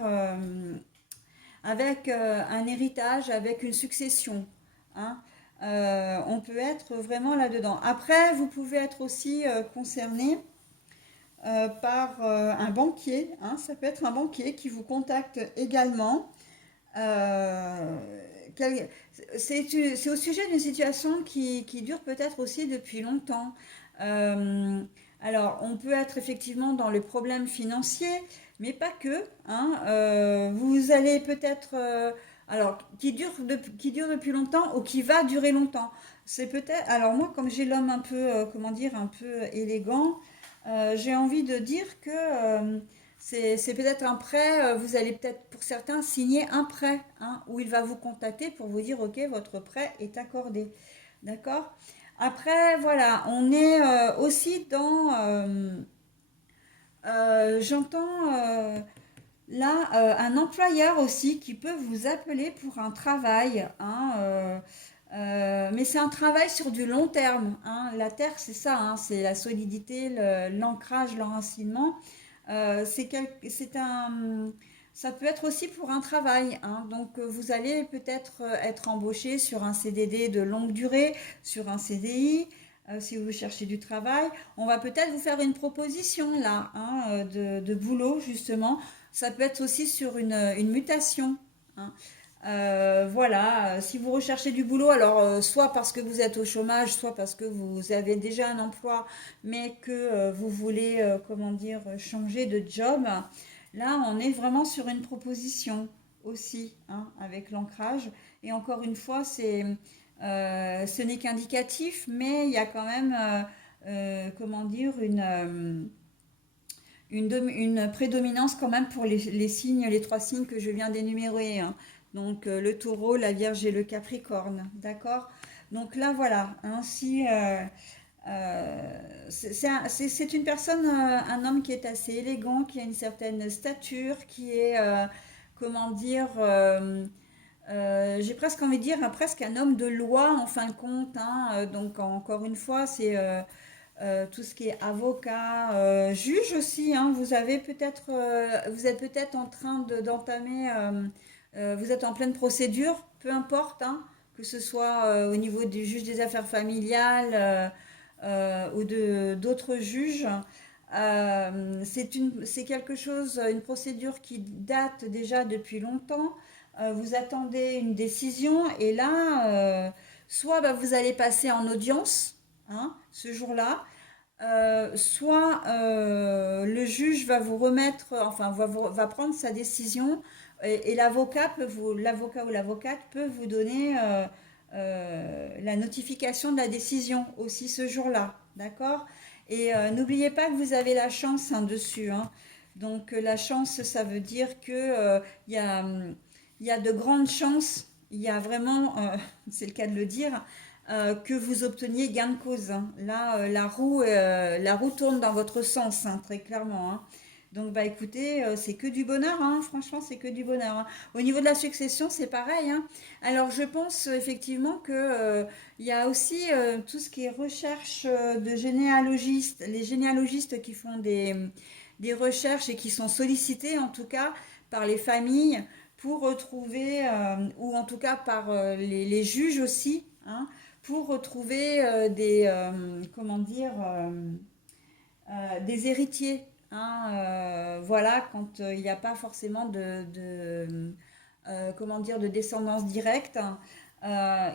avec un héritage, avec une succession, hein. On peut être vraiment là-dedans. Après, vous pouvez être aussi concerné par un banquier, hein. Ça peut être un banquier qui vous contacte également. Euh, quel- c'est au sujet d'une situation qui dure peut-être aussi depuis longtemps. Euh, alors, on peut être effectivement dans le problème financier, mais pas que, hein. Vous allez peut-être, alors, qui dure depuis longtemps ou qui va durer longtemps. C'est peut-être, alors moi, comme j'ai l'homme un peu, comment dire, un peu élégant, j'ai envie de dire que c'est peut-être un prêt, vous allez peut-être pour certains signer un prêt, hein, où il va vous contacter pour vous dire ok, votre prêt est accordé. D'accord. Après, voilà, on est aussi dans, j'entends là un employeur aussi qui peut vous appeler pour un travail, hein, mais c'est un travail sur du long terme, hein. La terre, c'est ça, hein, c'est la solidité, l'ancrage, l'enracinement. C'est un, ça peut être aussi pour un travail, hein. Donc, vous allez peut-être être embauché sur un CDD de longue durée, sur un CDI. Si vous cherchez du travail, on va peut-être vous faire une proposition là, hein, de boulot justement. Ça peut être aussi sur une mutation, hein. Voilà, si vous recherchez du boulot, alors soit parce que vous êtes au chômage, soit parce que vous avez déjà un emploi, mais que vous voulez, comment dire, changer de job, là, on est vraiment sur une proposition aussi, hein, avec l'ancrage. Et encore une fois, ce n'est qu'indicatif, mais il y a quand même, comment dire, une prédominance quand même pour les signes, les trois signes que je viens d'énumérer, hein. Donc le taureau, la vierge et le capricorne. D'accord. Donc là, voilà. Ainsi, c'est une personne, un homme qui est assez élégant, qui a une certaine stature, qui est, comment dire, j'ai presque envie de dire, presque un homme de loi en fin de compte, hein. Donc encore une fois, c'est tout ce qui est avocat, juge aussi, hein. Vous êtes peut-être en train d'entamer, vous êtes en pleine procédure, peu importe, hein, que ce soit au niveau du juge des affaires familiales ou de d'autres juges. C'est quelque chose, une procédure qui date déjà depuis longtemps. Vous attendez une décision et là, soit bah, vous allez passer en audience, hein, ce jour-là, soit le juge va vous remettre, enfin va prendre sa décision et l'avocat ou l'avocate peut vous donner la notification de la décision aussi ce jour-là, d'accord? Et n'oubliez pas que vous avez la chance, hein, dessus, hein. Donc la chance, ça veut dire que il y a de grandes chances, il y a vraiment, c'est le cas de le dire, que vous obteniez gain de cause, hein. Là, la roue tourne dans votre sens, hein, très clairement, hein. Donc, bah écoutez, c'est que du bonheur, hein. Franchement, c'est que du bonheur, hein. Au niveau de la succession, c'est pareil, hein. Alors, je pense effectivement que il y a aussi tout ce qui est recherche de généalogistes, les généalogistes qui font des recherches et qui sont sollicités, en tout cas, par les familles pour retrouver, ou en tout cas par les juges aussi, hein, pour retrouver comment dire, des héritiers, hein, voilà, quand il n'y a pas forcément comment dire, de descendance directe, hein.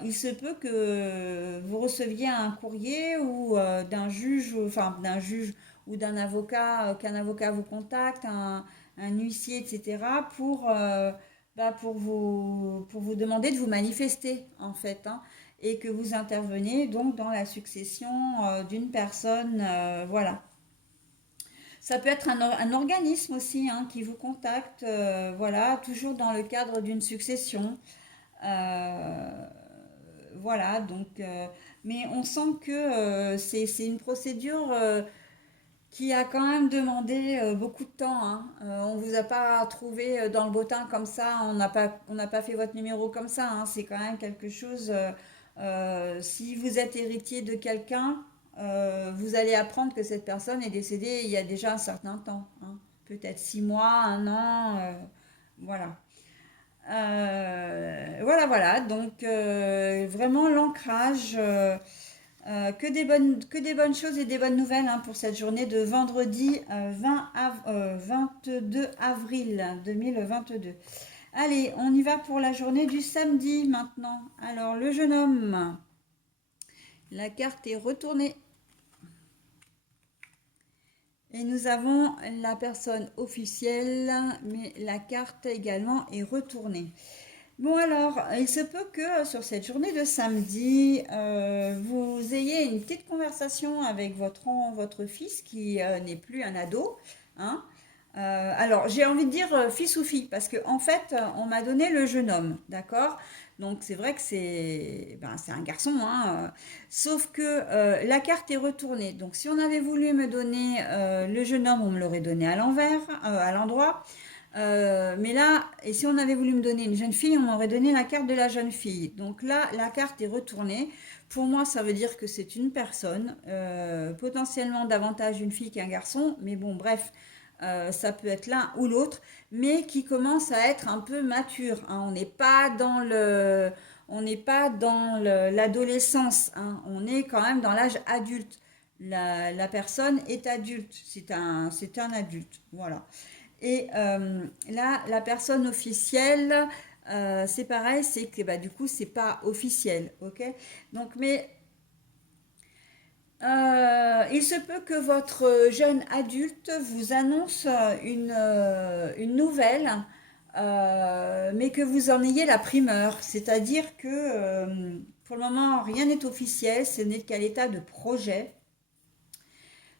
Il se peut que vous receviez un courrier ou d'un juge ou d'un avocat, qu'un avocat vous contacte, un huissier, etc., bah, pour vous demander de vous manifester, en fait, hein, et que vous intervenez donc dans la succession d'une personne, voilà. Ça peut être un organisme aussi, hein, qui vous contacte, voilà, toujours dans le cadre d'une succession. Euh, voilà, donc, mais on sent que c'est une procédure qui a quand même demandé beaucoup de temps, hein. On vous a pas trouvé dans le bottin comme ça, on n'a pas fait votre numéro comme ça, hein. C'est quand même quelque chose. Si vous êtes héritier de quelqu'un, vous allez apprendre que cette personne est décédée il y a déjà un certain temps, hein. Peut-être 6 mois, un an, voilà. Voilà. Donc vraiment l'ancrage. Que des bonnes choses et des bonnes nouvelles, hein, pour cette journée de vendredi 22 avril 2022. Allez, on y va pour la journée du samedi maintenant. Alors, le jeune homme, la carte est retournée. Et nous avons la personne officielle, mais la carte également est retournée. Bon alors, il se peut que sur cette journée de samedi, vous ayez une petite conversation avec votre fils qui n'est plus un ado, hein. Alors, j'ai envie de dire fils ou fille, parce qu'en fait, on m'a donné le jeune homme, d'accord? Donc, c'est vrai que c'est un garçon, hein. Sauf que la carte est retournée. Donc, si on avait voulu me donner le jeune homme, on me l'aurait donné à l'envers, à l'endroit. Mais là, et si on avait voulu me donner une jeune fille, on m'aurait donné la carte de la jeune fille. Donc là, la carte est retournée. Pour moi, ça veut dire que c'est une personne, potentiellement davantage une fille qu'un garçon, mais bon, bref, ça peut être l'un ou l'autre, mais qui commence à être un peu mature, hein. On n'est pas dans l'adolescence, hein. On est quand même dans l'âge adulte. La personne est adulte, c'est un adulte, voilà. Et là, la personne officielle, c'est pareil, c'est que bah, du coup, c'est pas officiel, ok? Donc, mais il se peut que votre jeune adulte vous annonce une nouvelle, mais que vous en ayez la primeur. C'est-à-dire que pour le moment, rien n'est officiel, ce n'est qu'à l'état de projet.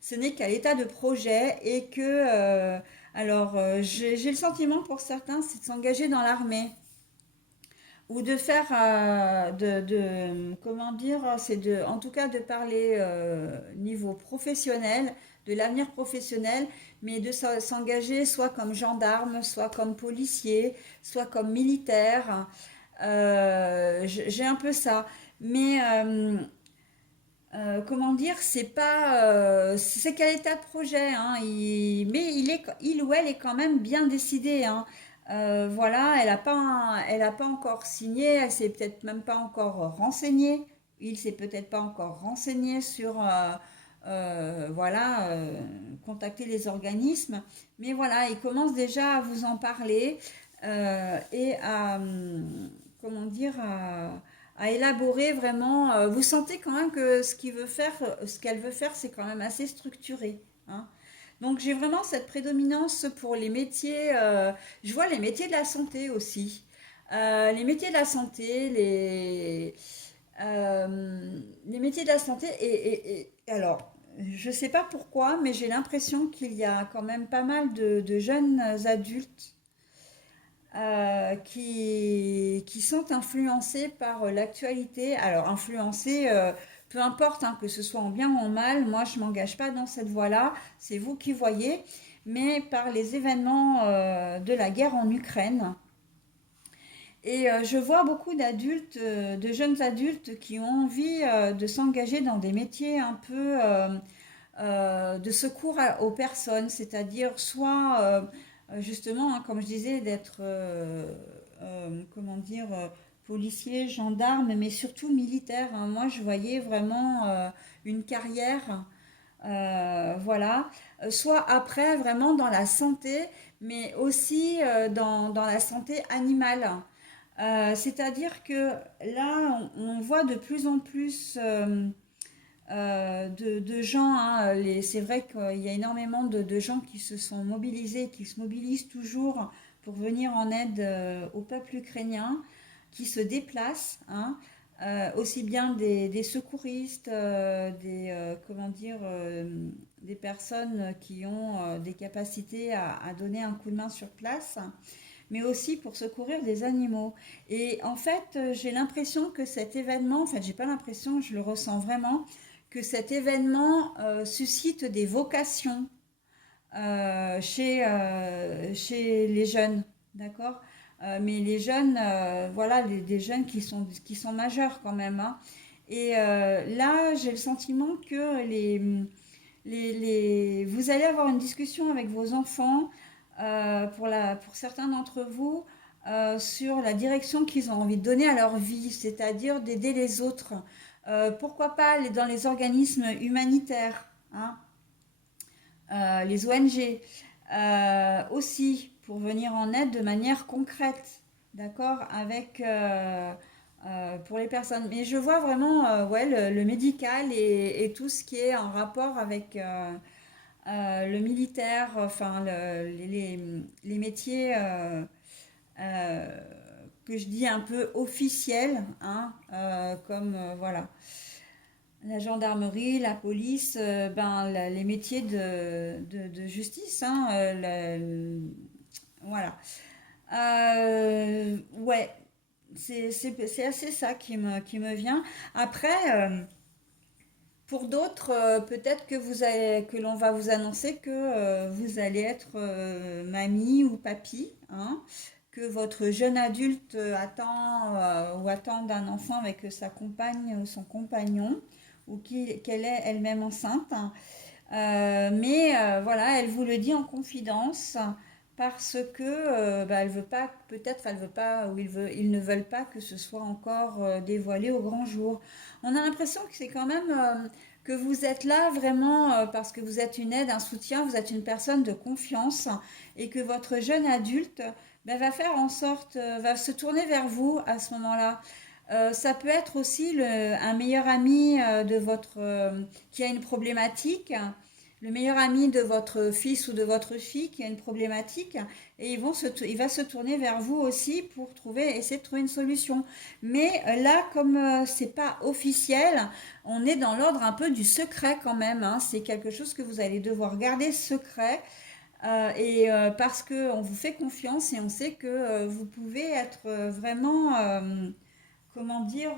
Ce n'est qu'à l'état de projet et que, alors, j'ai le sentiment pour certains, c'est de s'engager dans l'armée ou de faire, comment dire, c'est en tout cas de parler niveau professionnel, de l'avenir professionnel, mais de s'engager soit comme gendarme, soit comme policier, soit comme militaire. J'ai un peu ça. Mais comment dire, c'est pas, c'est qu'à l'état de projet, hein, mais il ou elle est quand même bien décidé, hein. Voilà, elle a pas encore signé, elle s'est peut-être même pas encore renseignée, il s'est peut-être pas encore renseigné sur, voilà, contacter les organismes, mais voilà, il commence déjà à vous en parler et à, comment dire, à élaborer vraiment. Vous sentez quand même que ce qu'elle veut faire, c'est quand même assez structuré, hein. Donc j'ai vraiment cette prédominance pour les métiers. Je vois les métiers de la santé aussi. Les métiers de la santé, les métiers de la santé. Et alors, je ne sais pas pourquoi, mais j'ai l'impression qu'il y a quand même pas mal de jeunes adultes qui sont influencés par l'actualité. Alors, influencés, peu importe, hein, que ce soit en bien ou en mal, moi je ne m'engage pas dans cette voie-là, c'est vous qui voyez, mais par les événements de la guerre en Ukraine. Et je vois beaucoup d'adultes, de jeunes adultes qui ont envie de s'engager dans des métiers un peu de secours aux personnes, c'est-à-dire soit justement, hein, comme je disais, d'être, comment dire, policier, gendarme, mais surtout militaire, hein. Moi, je voyais vraiment une carrière, voilà. Soit après, vraiment dans la santé, mais aussi dans la santé animale. C'est-à-dire que là, on voit de plus en plus de gens, hein, c'est vrai qu'il y a énormément de gens qui se sont mobilisés, qui se mobilisent toujours pour venir en aide au peuple ukrainien, qui se déplacent, hein, aussi bien des secouristes, comment dire, des personnes qui ont des capacités à donner un coup de main sur place, mais aussi pour secourir des animaux. Et en fait, j'ai l'impression que cet événement, en fait, j'ai pas l'impression, je le ressens vraiment, que cet événement suscite des vocations chez les jeunes, d'accord. Mais les jeunes, voilà, des jeunes qui sont majeurs quand même, hein. Et là, j'ai le sentiment que vous allez avoir une discussion avec vos enfants, pour certains d'entre vous, sur la direction qu'ils ont envie de donner à leur vie, c'est-à-dire d'aider les autres. Pourquoi pas dans les organismes humanitaires, hein, les ONG, aussi pour venir en aide de manière concrète, d'accord, avec pour les personnes. Mais je vois vraiment ouais, le médical et tout ce qui est en rapport avec le militaire, enfin les métiers euh, que je dis un peu officiels, hein, comme voilà la gendarmerie, la police, ben, les métiers de justice, hein, voilà. Ouais, c'est assez ça qui me vient. Après, pour d'autres, peut-être que l'on va vous annoncer que vous allez être mamie ou papy, hein, que votre jeune adulte attend ou attend d'un enfant avec sa compagne ou son compagnon, ou qu'elle est elle-même enceinte, hein. Mais voilà, elle vous le dit en confidence parce que bah, elle veut pas, peut-être elle veut pas, ou ils ne veulent pas que ce soit encore dévoilé au grand jour. On a l'impression que c'est quand même que vous êtes là vraiment parce que vous êtes une aide, un soutien, vous êtes une personne de confiance et que votre jeune adulte ben, va faire en sorte, va se tourner vers vous à ce moment-là. Ça peut être aussi un meilleur ami de qui a une problématique, le meilleur ami de votre fils ou de votre fille qui a une problématique, et il va se tourner vers vous aussi pour essayer de trouver une solution. Mais là, comme c'est pas officiel, on est dans l'ordre un peu du secret quand même, hein. C'est quelque chose que vous allez devoir garder secret. Parce qu'on vous fait confiance et on sait que vous pouvez être vraiment comment dire,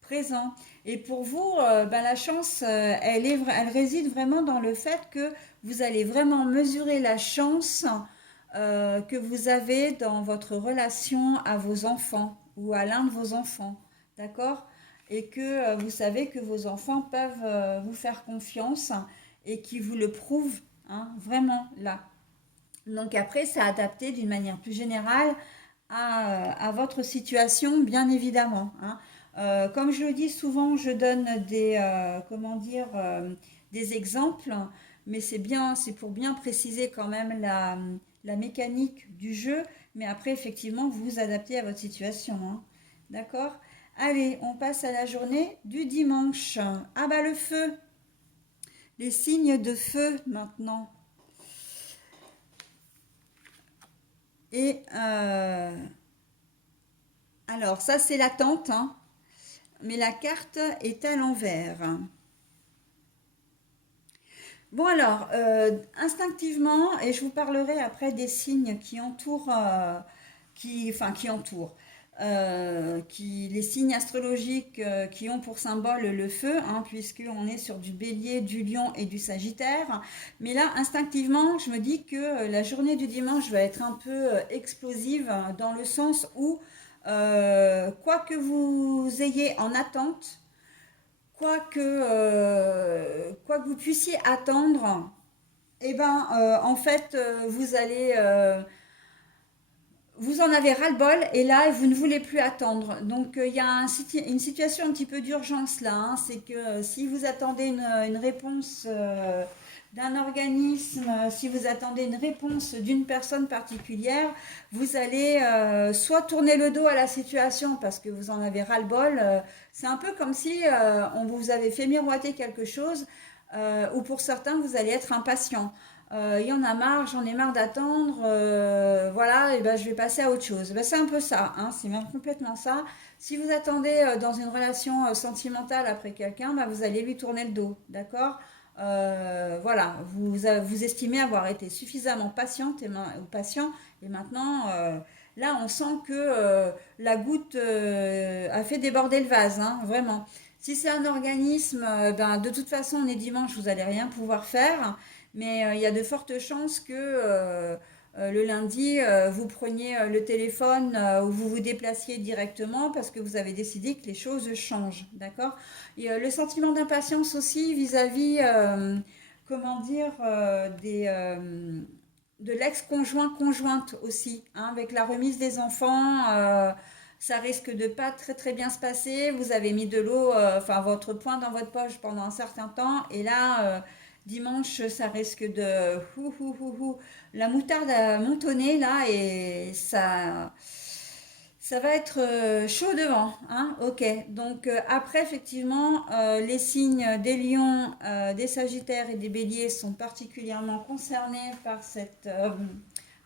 présent. Et pour vous, ben, la chance, elle réside vraiment dans le fait que vous allez vraiment mesurer la chance que vous avez dans votre relation à vos enfants ou à l'un de vos enfants. D'accord. Et que vous savez que vos enfants peuvent vous faire confiance et qui vous le prouvent, hein, vraiment là. Donc après, c'est adapté d'une manière plus générale à votre situation, bien évidemment, hein. Comme je le dis souvent, je donne comment dire, des exemples, mais c'est pour bien préciser quand même la mécanique du jeu, mais après, effectivement, vous vous adaptez à votre situation, hein. D'accord? Allez, on passe à la journée du dimanche. Ah bah le feu, les signes de feu maintenant. Et alors, ça c'est l'attente, hein, mais la carte est à l'envers. Bon alors, instinctivement, et je vous parlerai après des signes qui entourent, qui entourent, les signes astrologiques qui ont pour symbole le feu, hein, puisqu'on est sur du bélier, du lion et du sagittaire. Mais là, instinctivement, je me dis que la journée du dimanche va être un peu explosive dans le sens où, quoi que vous ayez en attente, quoi que vous puissiez attendre, eh ben, en fait, vous en avez ras-le-bol et là, vous ne voulez plus attendre. Donc, il y a une situation un petit peu d'urgence là, hein. C'est que si vous attendez une réponse d'un organisme, si vous attendez une réponse d'une personne particulière, vous allez soit tourner le dos à la situation parce que vous en avez ras-le-bol. C'est un peu comme si on vous avait fait miroiter quelque chose, ou pour certains, vous allez être impatient. Il y en a marre, j'en ai marre d'attendre, voilà, et ben je vais passer à autre chose. Ben, c'est un peu ça, hein, c'est même complètement ça. Si vous attendez dans une relation sentimentale après quelqu'un, ben, vous allez lui tourner le dos, d'accord? Voilà, vous estimez avoir été suffisamment patiente ou patient, et maintenant, là, on sent que la goutte a fait déborder le vase, hein, vraiment. Si c'est un organisme, ben, de toute façon, on est dimanche, vous n'allez rien pouvoir faire. Mais il y a de fortes chances que le lundi, vous preniez le téléphone ou vous vous déplaciez directement parce que vous avez décidé que les choses changent. D'accord? Et le sentiment d'impatience aussi vis-à-vis, comment dire, de l'ex-conjoint conjointe aussi, hein, avec la remise des enfants. Ça risque de pas très très bien se passer. Vous avez mis de l'eau, enfin votre poing dans votre poche pendant un certain temps, et là, dimanche, ça risque de la moutarde à montonner là, et ça va être chaud devant, hein. Ok. Donc après, effectivement, les signes des lions, des sagittaires et des béliers sont particulièrement concernés par cette,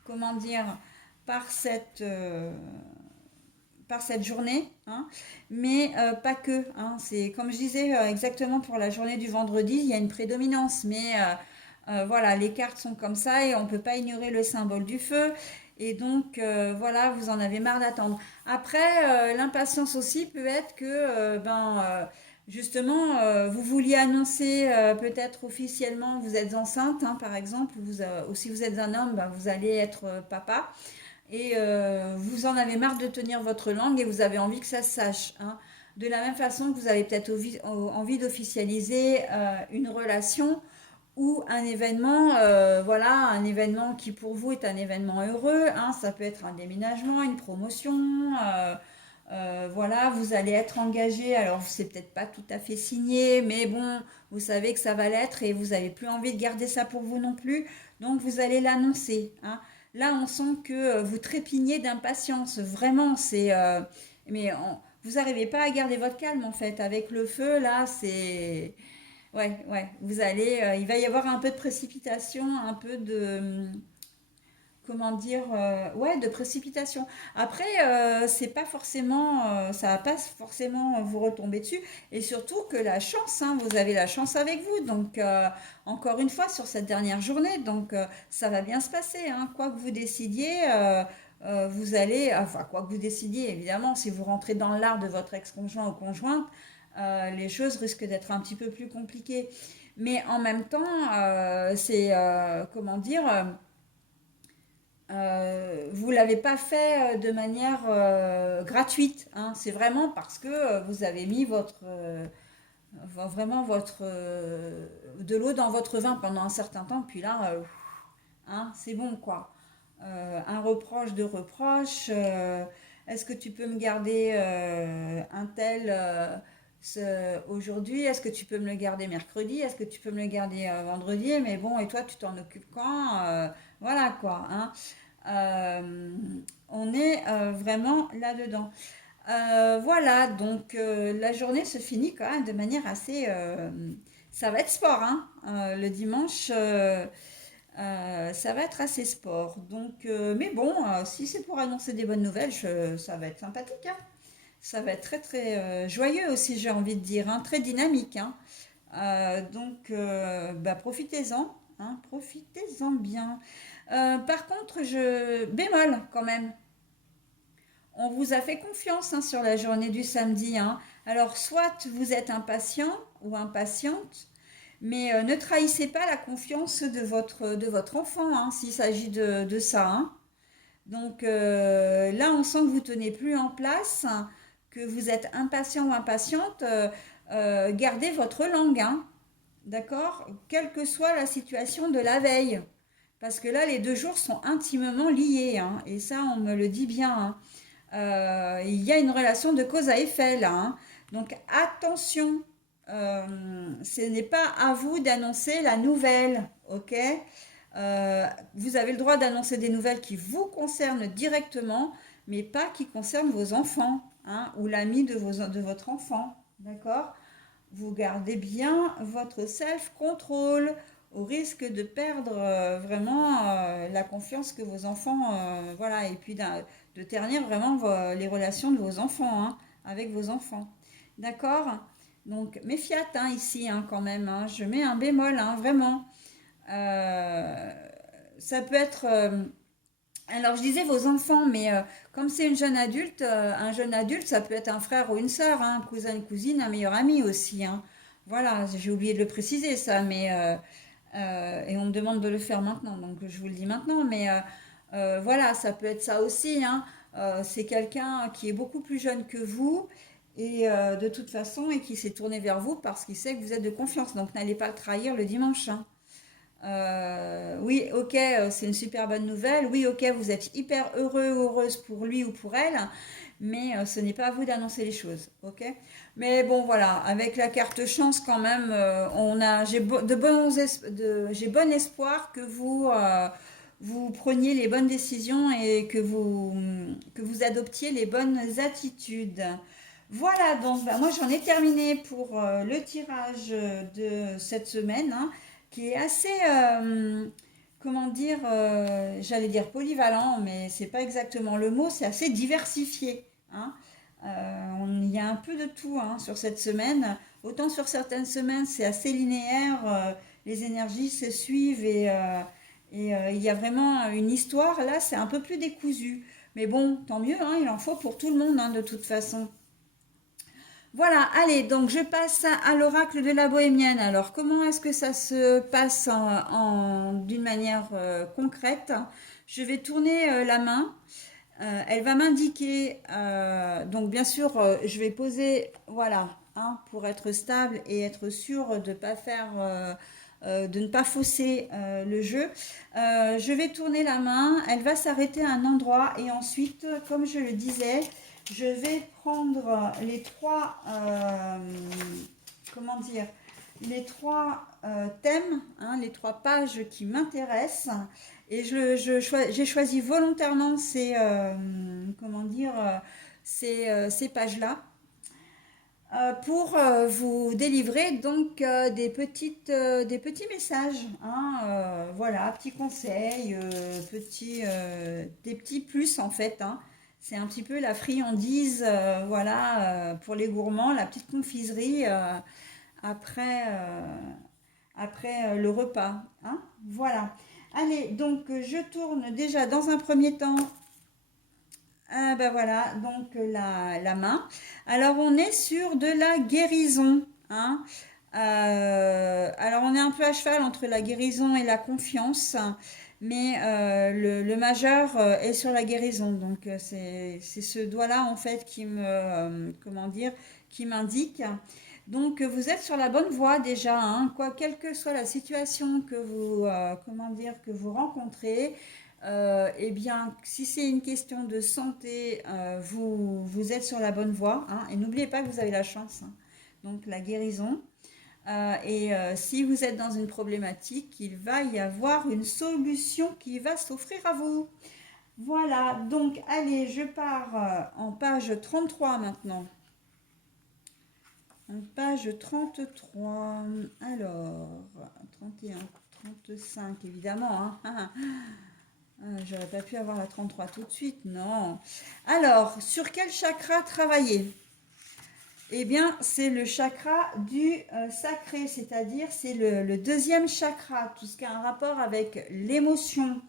comment dire, par cette, euh, par cette journée, hein, mais pas que, hein. C'est comme je disais exactement pour la journée du vendredi, il y a une prédominance, mais voilà, les cartes sont comme ça et on ne peut pas ignorer le symbole du feu. Et donc, voilà, vous en avez marre d'attendre. Après, l'impatience aussi peut être que, justement, vous vouliez annoncer peut-être officiellement que vous êtes enceinte, hein, par exemple, ou si vous êtes un homme, ben, vous allez être papa, et vous en avez marre de tenir votre langue et vous avez envie que ça se sache, hein. De la même façon que vous avez peut-être envie d'officialiser une relation ou un événement, voilà, un événement qui pour vous est un événement heureux, hein. Ça peut être un déménagement, une promotion, voilà, vous allez être engagé, alors c'est peut-être pas tout à fait signé, mais bon, vous savez que ça va l'être et vous n'avez plus envie de garder ça pour vous non plus, donc vous allez l'annoncer, hein. Là, on sent que vous trépignez d'impatience, vraiment, mais vous n'arrivez pas à garder votre calme en fait, avec le feu, là, c'est... Ouais, ouais, il va y avoir un peu de précipitation, un peu de, comment dire, ouais, de précipitation. Après, c'est pas forcément, ça va pas forcément vous retomber dessus, et surtout que la chance, hein, vous avez la chance avec vous, donc encore une fois sur cette dernière journée, donc ça va bien se passer, hein, quoi que vous décidiez. Vous allez, enfin, quoi que vous décidiez, évidemment, si vous rentrez dans l'art de votre ex-conjoint ou conjointe, les choses risquent d'être un petit peu plus compliquées. Mais en même temps, c'est, comment dire, vous ne l'avez pas fait de manière gratuite, hein. C'est vraiment parce que vous avez mis vraiment de l'eau dans votre vin pendant un certain temps, puis là, hein, c'est bon quoi. Un reproche de reproche. Est-ce que tu peux me garder un tel aujourd'hui? Est-ce que tu peux me le garder mercredi? Est-ce que tu peux me le garder vendredi? Mais bon, et toi, tu t'en occupes quand? Voilà quoi, hein. Euh, on est vraiment là-dedans. Voilà, donc la journée se finit quand même de manière assez... ça va être sport, hein. Le dimanche, ça va être assez sport. Donc, mais bon, si c'est pour annoncer des bonnes nouvelles, ça va être sympathique, hein. Ça va être très très joyeux aussi, j'ai envie de dire, hein, très dynamique, hein. Donc, bah, profitez-en, hein, profitez-en bien. Par contre, bémol quand même. On vous a fait confiance, hein, sur la journée du samedi, hein. Alors, soit vous êtes impatient ou impatiente, mais ne trahissez pas la confiance de votre enfant, hein, s'il s'agit de ça, hein. Donc là, on sent que vous tenez plus en place, hein, que vous êtes impatient ou impatiente. Gardez votre langue, hein, d'accord? Quelle que soit la situation de la veille. Parce que là, les 2 jours sont intimement liés, hein, et ça, on me le dit bien, hein. Il y a une relation de cause à effet là, hein. Donc attention, ce n'est pas à vous d'annoncer la nouvelle, ok? Vous avez le droit d'annoncer des nouvelles qui vous concernent directement, mais pas qui concernent vos enfants, hein, ou l'ami de votre enfant, d'accord? Vous gardez bien votre self-control au risque de perdre vraiment la confiance que vos enfants, voilà, et puis de ternir vraiment les relations de vos enfants, hein, avec vos enfants. D'accord? Donc, méfiat hein, ici hein, quand même, hein, je mets un bémol, hein, vraiment. Euh, Ça peut être alors, je disais vos enfants, mais comme c'est une jeune adulte, un jeune adulte, ça peut être un frère ou une sœur, hein, un cousin, une cousine, un meilleur ami aussi, hein. Voilà, j'ai oublié de le préciser ça, mais et on me demande de le faire maintenant, donc je vous le dis maintenant, mais voilà, ça peut être ça aussi, hein. C'est quelqu'un qui est beaucoup plus jeune que vous et de toute façon et qui s'est tourné vers vous parce qu'il sait que vous êtes de confiance, donc n'allez pas le trahir le dimanche, hein. Oui, ok, c'est une super bonne nouvelle. Oui, ok, vous êtes hyper heureux ou heureuse pour lui ou pour elle, mais ce n'est pas à vous d'annoncer les choses, ok? Mais bon, voilà, avec la carte chance quand même, j'ai bon espoir que vous preniez les bonnes décisions et que vous adoptiez les bonnes attitudes. Voilà, donc bah, moi j'en ai terminé pour le tirage de cette semaine, hein, qui est assez, comment dire, j'allais dire polyvalent, mais c'est pas exactement le mot, c'est assez diversifié, hein. Il y a un peu de tout hein, sur cette semaine. Autant sur certaines semaines c'est assez linéaire, les énergies se suivent et il y a vraiment une histoire. Là c'est un peu plus décousu. Mais bon, tant mieux, hein, il en faut pour tout le monde hein, de toute façon. Voilà, allez, donc je passe à l'oracle de la bohémienne. Alors, comment est-ce que ça se passe d'une manière concrète? Je vais tourner la main. Elle va m'indiquer, donc bien sûr, je vais poser, voilà, hein, pour être stable et être sûr de pas faire, de ne pas fausser le jeu. Je vais tourner la main, elle va s'arrêter à un endroit et ensuite, comme je le disais, je vais prendre les trois, comment dire, les trois thèmes, hein, les trois pages qui m'intéressent. Et j'ai choisi volontairement comment dire, ces pages-là pour vous délivrer donc des petits messages, hein, voilà, petits conseils, des petits plus en fait, hein. C'est un petit peu la friandise, voilà, pour les gourmands, la petite confiserie après, le repas, hein, voilà. Allez, donc je tourne déjà dans un premier temps. Ah ben voilà, donc la main. Alors on est sur de la guérison, hein. Alors on est un peu à cheval entre la guérison et la confiance, mais le majeur est sur la guérison. Donc c'est ce doigt-là en fait qui comment dire, qui m'indique. Donc vous êtes sur la bonne voie déjà, hein, quoi, quelle que soit la situation que vous, comment dire, que vous rencontrez. Eh bien, si c'est une question de santé, vous êtes sur la bonne voie, hein, et n'oubliez pas que vous avez la chance, hein, donc la guérison. Si vous êtes dans une problématique, il va y avoir une solution qui va s'offrir à vous. Voilà, donc allez, je pars en page 33 maintenant. En page 33, alors 31, 35 évidemment, hein. J'aurais pas pu avoir la 33 tout de suite, non. Alors, sur quel chakra travailler? Eh bien, c'est le chakra du sacré, c'est-à-dire c'est le deuxième chakra, tout ce qui a un rapport avec l'émotion,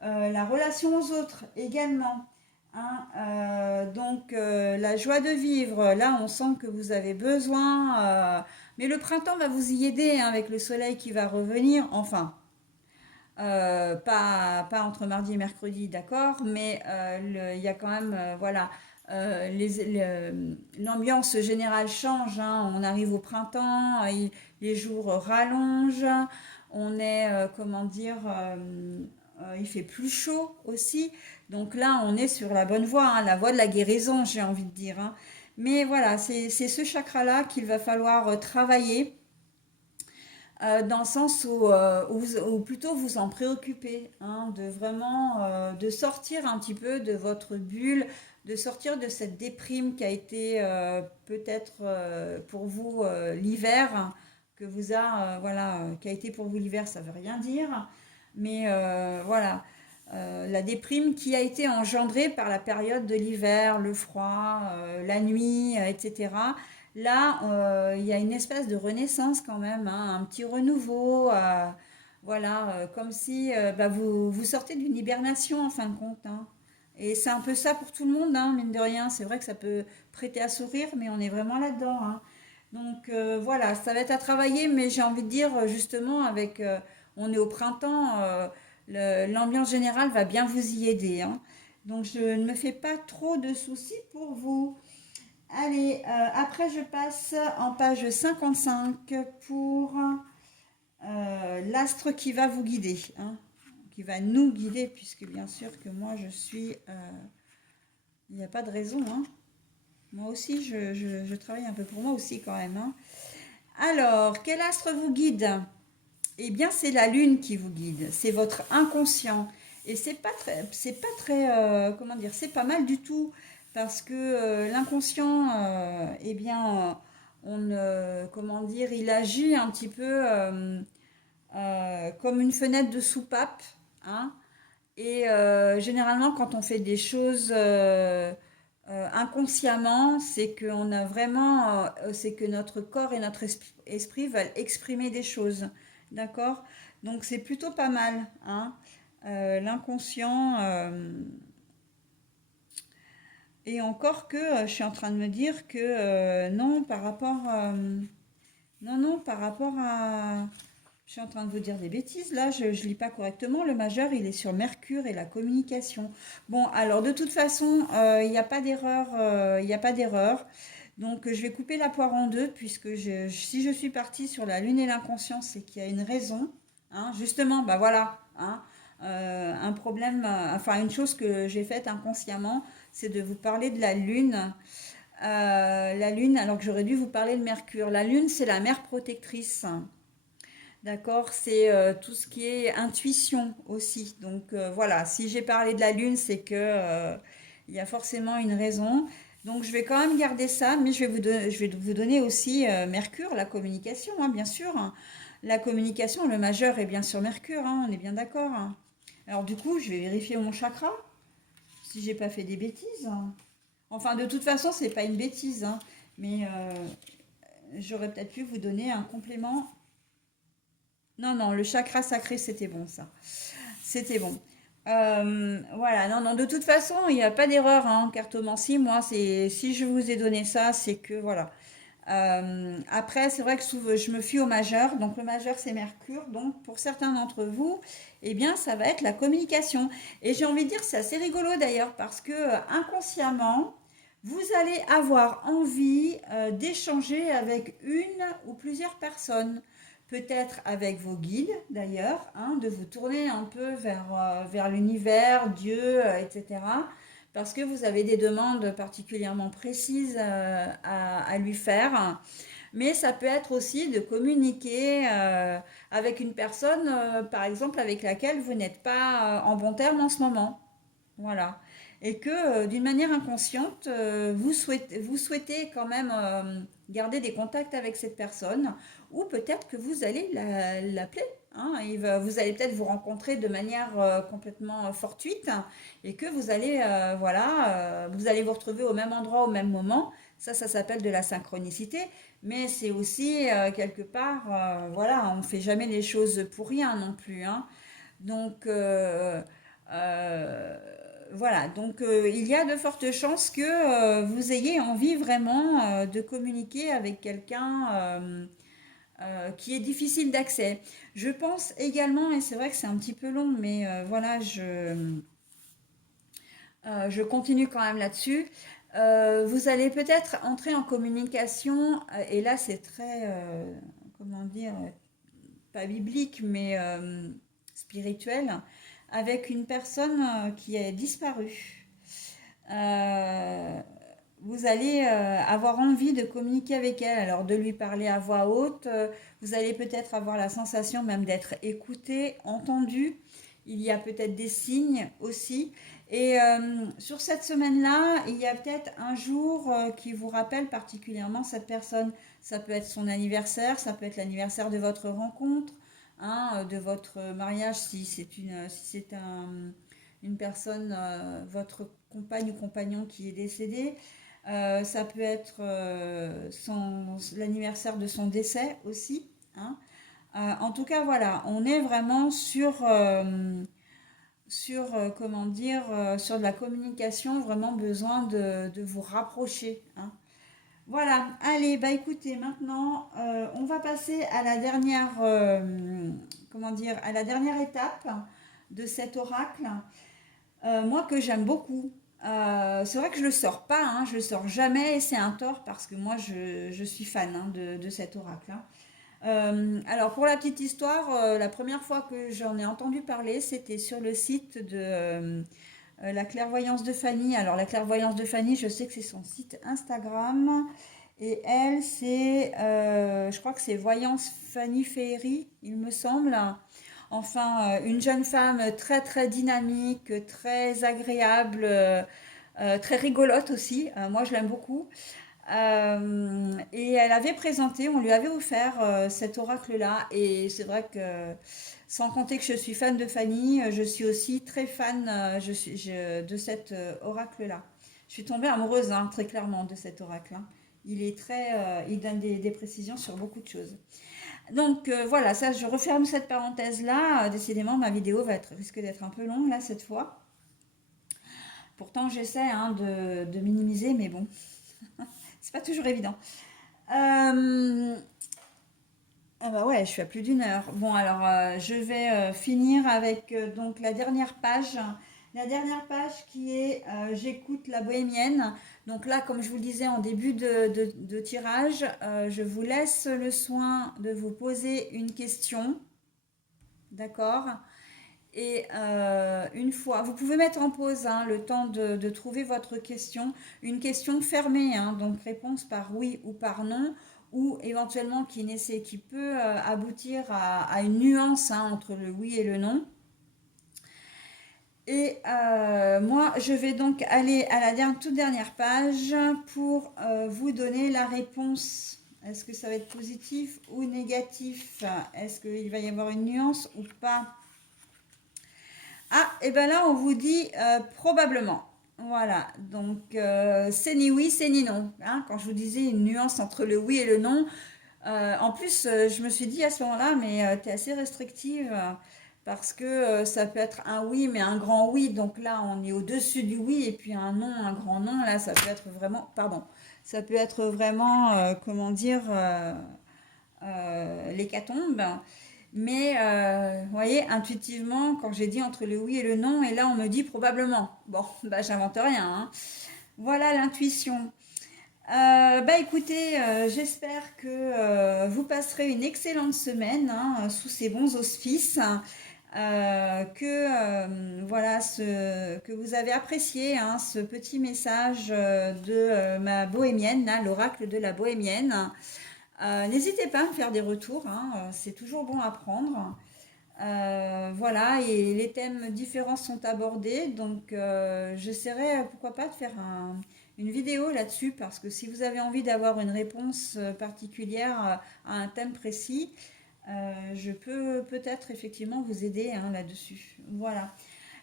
la relation aux autres également, hein. Donc, la joie de vivre, là, on sent que vous avez besoin, mais le printemps va vous y aider hein, avec le soleil qui va revenir, enfin. Pas entre mardi et mercredi, d'accord, mais il y a quand même, voilà, l'ambiance générale change, hein. On arrive au printemps, les jours rallongent, on est, comment dire, il fait plus chaud aussi, donc là on est sur la bonne voie, hein, la voie de la guérison, j'ai envie de dire, hein. Mais voilà, c'est ce chakra-là qu'il va falloir travailler dans le sens où plutôt vous en préoccupez, hein, de vraiment de sortir un petit peu de votre bulle, de sortir de cette déprime qui a été peut-être pour vous l'hiver, que vous a, voilà, qui a été pour vous l'hiver, ça veut rien dire, mais voilà, la déprime qui a été engendrée par la période de l'hiver, le froid, la nuit, etc. Là, il y a une espèce de renaissance quand même, hein, un petit renouveau, voilà, comme si bah, vous sortez d'une hibernation en fin de compte, hein. Et c'est un peu ça pour tout le monde, hein, mine de rien. C'est vrai que ça peut prêter à sourire, mais on est vraiment là-dedans, hein. Donc voilà, ça va être à travailler, mais j'ai envie de dire justement avec, on est au printemps, l'ambiance générale va bien vous y aider, hein. Donc je ne me fais pas trop de soucis pour vous. Allez, après je passe en page 55 pour l'astre qui va vous guider, hein, qui va nous guider, puisque bien sûr que moi je suis... il n'y a pas de raison, hein. Moi aussi, je travaille un peu pour moi aussi quand même, hein. Alors, quel astre vous guide? Eh bien, c'est la lune qui vous guide, c'est votre inconscient. Et c'est pas très, comment dire, c'est pas mal du tout, parce que l'inconscient, eh bien, comment dire, il agit un petit peu comme une fenêtre de soupape, hein. Et généralement, quand on fait des choses inconsciemment, c'est qu'on a vraiment, c'est que notre corps et notre esprit veulent exprimer des choses, d'accord? Donc c'est plutôt pas mal, hein. L'inconscient, et encore que je suis en train de me dire que non, par rapport, non, non, par rapport à, je suis en train de vous dire des bêtises, là, je ne lis pas correctement. Le majeur, il est sur Mercure et la communication. Bon, alors de toute façon, il n'y a pas d'erreur, il n'y a pas d'erreur. Donc, je vais couper la poire en deux, puisque si je suis partie sur la Lune et l'inconscient, c'est qu'il y a une raison, hein. Justement, bah voilà, hein, un problème, enfin une chose que j'ai faite inconsciemment, c'est de vous parler de la Lune. La Lune, alors que j'aurais dû vous parler de Mercure. La Lune, c'est la mère protectrice. D'accord, c'est tout ce qui est intuition aussi. Donc voilà, si j'ai parlé de la Lune, c'est que il y a forcément une raison. Donc je vais quand même garder ça, mais je vais vous donner aussi Mercure, la communication, hein, bien sûr, hein. La communication, le majeur est bien sûr Mercure, hein, on est bien d'accord, hein. Alors du coup, je vais vérifier mon chakra, si j'ai pas fait des bêtises, hein. Enfin, de toute façon, c'est pas une bêtise, hein, mais j'aurais peut-être pu vous donner un complément. Non, non, le chakra sacré, c'était bon, ça. C'était bon. Voilà, non, non, de toute façon, il n'y a pas d'erreur hein, en cartomancie. Moi, c'est si je vous ai donné ça, c'est que voilà. Après, c'est vrai que souvent, je me fie au majeur. Donc, le majeur, c'est Mercure. Donc, pour certains d'entre vous, eh bien, ça va être la communication. Et j'ai envie de dire, c'est assez rigolo d'ailleurs, parce que inconsciemment, vous allez avoir envie d'échanger avec une ou plusieurs personnes. Peut-être avec vos guides d'ailleurs, hein, de vous tourner un peu vers l'univers, Dieu, etc. Parce que vous avez des demandes particulièrement précises à lui faire. Mais ça peut être aussi de communiquer avec une personne, par exemple, avec laquelle vous n'êtes pas en bon terme en ce moment. Voilà. Et que d'une manière inconsciente, vous souhaitez quand même garder des contacts avec cette personne, ou peut-être que vous allez l'appeler, hein, vous allez peut-être vous rencontrer de manière complètement fortuite, et que vous allez, voilà, vous allez vous retrouver au même endroit au même moment. Ça s'appelle de la synchronicité, mais c'est aussi quelque part, voilà, on ne fait jamais les choses pour rien non plus, hein. Donc, euh, voilà, donc il y a de fortes chances que vous ayez envie vraiment de communiquer avec quelqu'un qui est difficile d'accès. Je pense également, et c'est vrai que c'est un petit peu long, mais voilà, je continue quand même là-dessus. Vous allez peut-être entrer en communication, et là c'est très, comment dire, pas biblique, mais spirituel, avec une personne qui est disparue. Euh, vous allez avoir envie de communiquer avec elle, alors de lui parler à voix haute. Vous allez peut-être avoir la sensation même d'être écouté, entendu. Il y a peut-être des signes aussi. Et sur cette semaine-là, il y a peut-être un jour qui vous rappelle particulièrement cette personne. Ça peut être son anniversaire, ça peut être l'anniversaire de votre rencontre, hein, de votre mariage si c'est une personne, votre compagne ou compagnon qui est décédé. Ça peut être l'anniversaire de son décès aussi, hein. En tout cas, voilà, on est vraiment comment dire, sur de la communication, vraiment besoin de vous rapprocher, hein. Voilà, allez, bah écoutez, maintenant, on va passer à la dernière, comment dire, à la dernière étape de cet oracle. Moi que j'aime beaucoup. C'est vrai que je le sors pas, hein, je le sors jamais et c'est un tort parce que moi je suis fan, hein, de cet oracle, hein. Alors pour la petite histoire, la première fois que j'en ai entendu parler, c'était sur le site de la clairvoyance de Fanny. Alors la clairvoyance de Fanny, je sais que c'est son site Instagram et elle c'est, je crois que c'est Voyance Fanny Ferry, il me semble. Enfin, une jeune femme très très dynamique, très agréable, très rigolote aussi. Moi, je l'aime beaucoup. Et elle avait présenté, on lui avait offert cet oracle-là. Et c'est vrai que, sans compter que je suis fan de Fanny, je suis aussi très fan de cet oracle-là. Je suis tombée amoureuse, hein, très clairement, de cet oracle, hein. Il donne des précisions sur beaucoup de choses. Donc voilà, ça, je referme cette parenthèse-là. Décidément, ma vidéo risque d'être un peu longue là cette fois. Pourtant, j'essaie, hein, de minimiser, mais bon, c'est pas toujours évident. Ah bah ouais, je suis à plus d'une heure. Bon, alors je vais finir avec donc la dernière page. La dernière page qui est J'écoute la bohémienne. Donc là, comme je vous le disais en début de tirage, je vous laisse le soin de vous poser une question. D'accord? Et une fois, vous pouvez mettre en pause, hein, le temps de trouver votre question. Une question fermée, hein, donc réponse par oui ou par non, ou éventuellement qui peut aboutir à une nuance, hein, entre le oui et le non. Et moi, je vais donc aller à la toute dernière page pour vous donner la réponse. Est-ce que ça va être positif ou négatif? Est-ce qu'il va y avoir une nuance ou pas? Ah, et bien là, on vous dit probablement. Voilà, donc c'est ni oui, c'est ni non, hein. Quand je vous disais une nuance entre le oui et le non, en plus, je me suis dit à ce moment-là, mais tu es assez restrictive parce que ça peut être un oui, mais un grand oui. Donc là, on est au-dessus du oui, et puis un non, un grand non. Là, ça peut être vraiment, pardon, ça peut être vraiment, comment dire, l'hécatombe. Mais, vous voyez, intuitivement, quand j'ai dit entre le oui et le non, et là on me dit probablement. Bon, bah j'invente rien, hein. Voilà l'intuition. Bah écoutez, j'espère que vous passerez une excellente semaine, hein, sous ces bons auspices. Voilà, que vous avez apprécié, hein, ce petit message de ma bohémienne, là, l'oracle de la bohémienne. N'hésitez pas à me faire des retours, hein, c'est toujours bon à prendre. Voilà, et les thèmes différents sont abordés, donc j'essaierai, pourquoi pas, de faire une vidéo là-dessus, parce que si vous avez envie d'avoir une réponse particulière à un thème précis, je peux peut-être effectivement vous aider, hein, là-dessus. Voilà.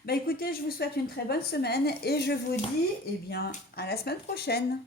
Bah écoutez, je vous souhaite une très bonne semaine et je vous dis, eh bien, à la semaine prochaine.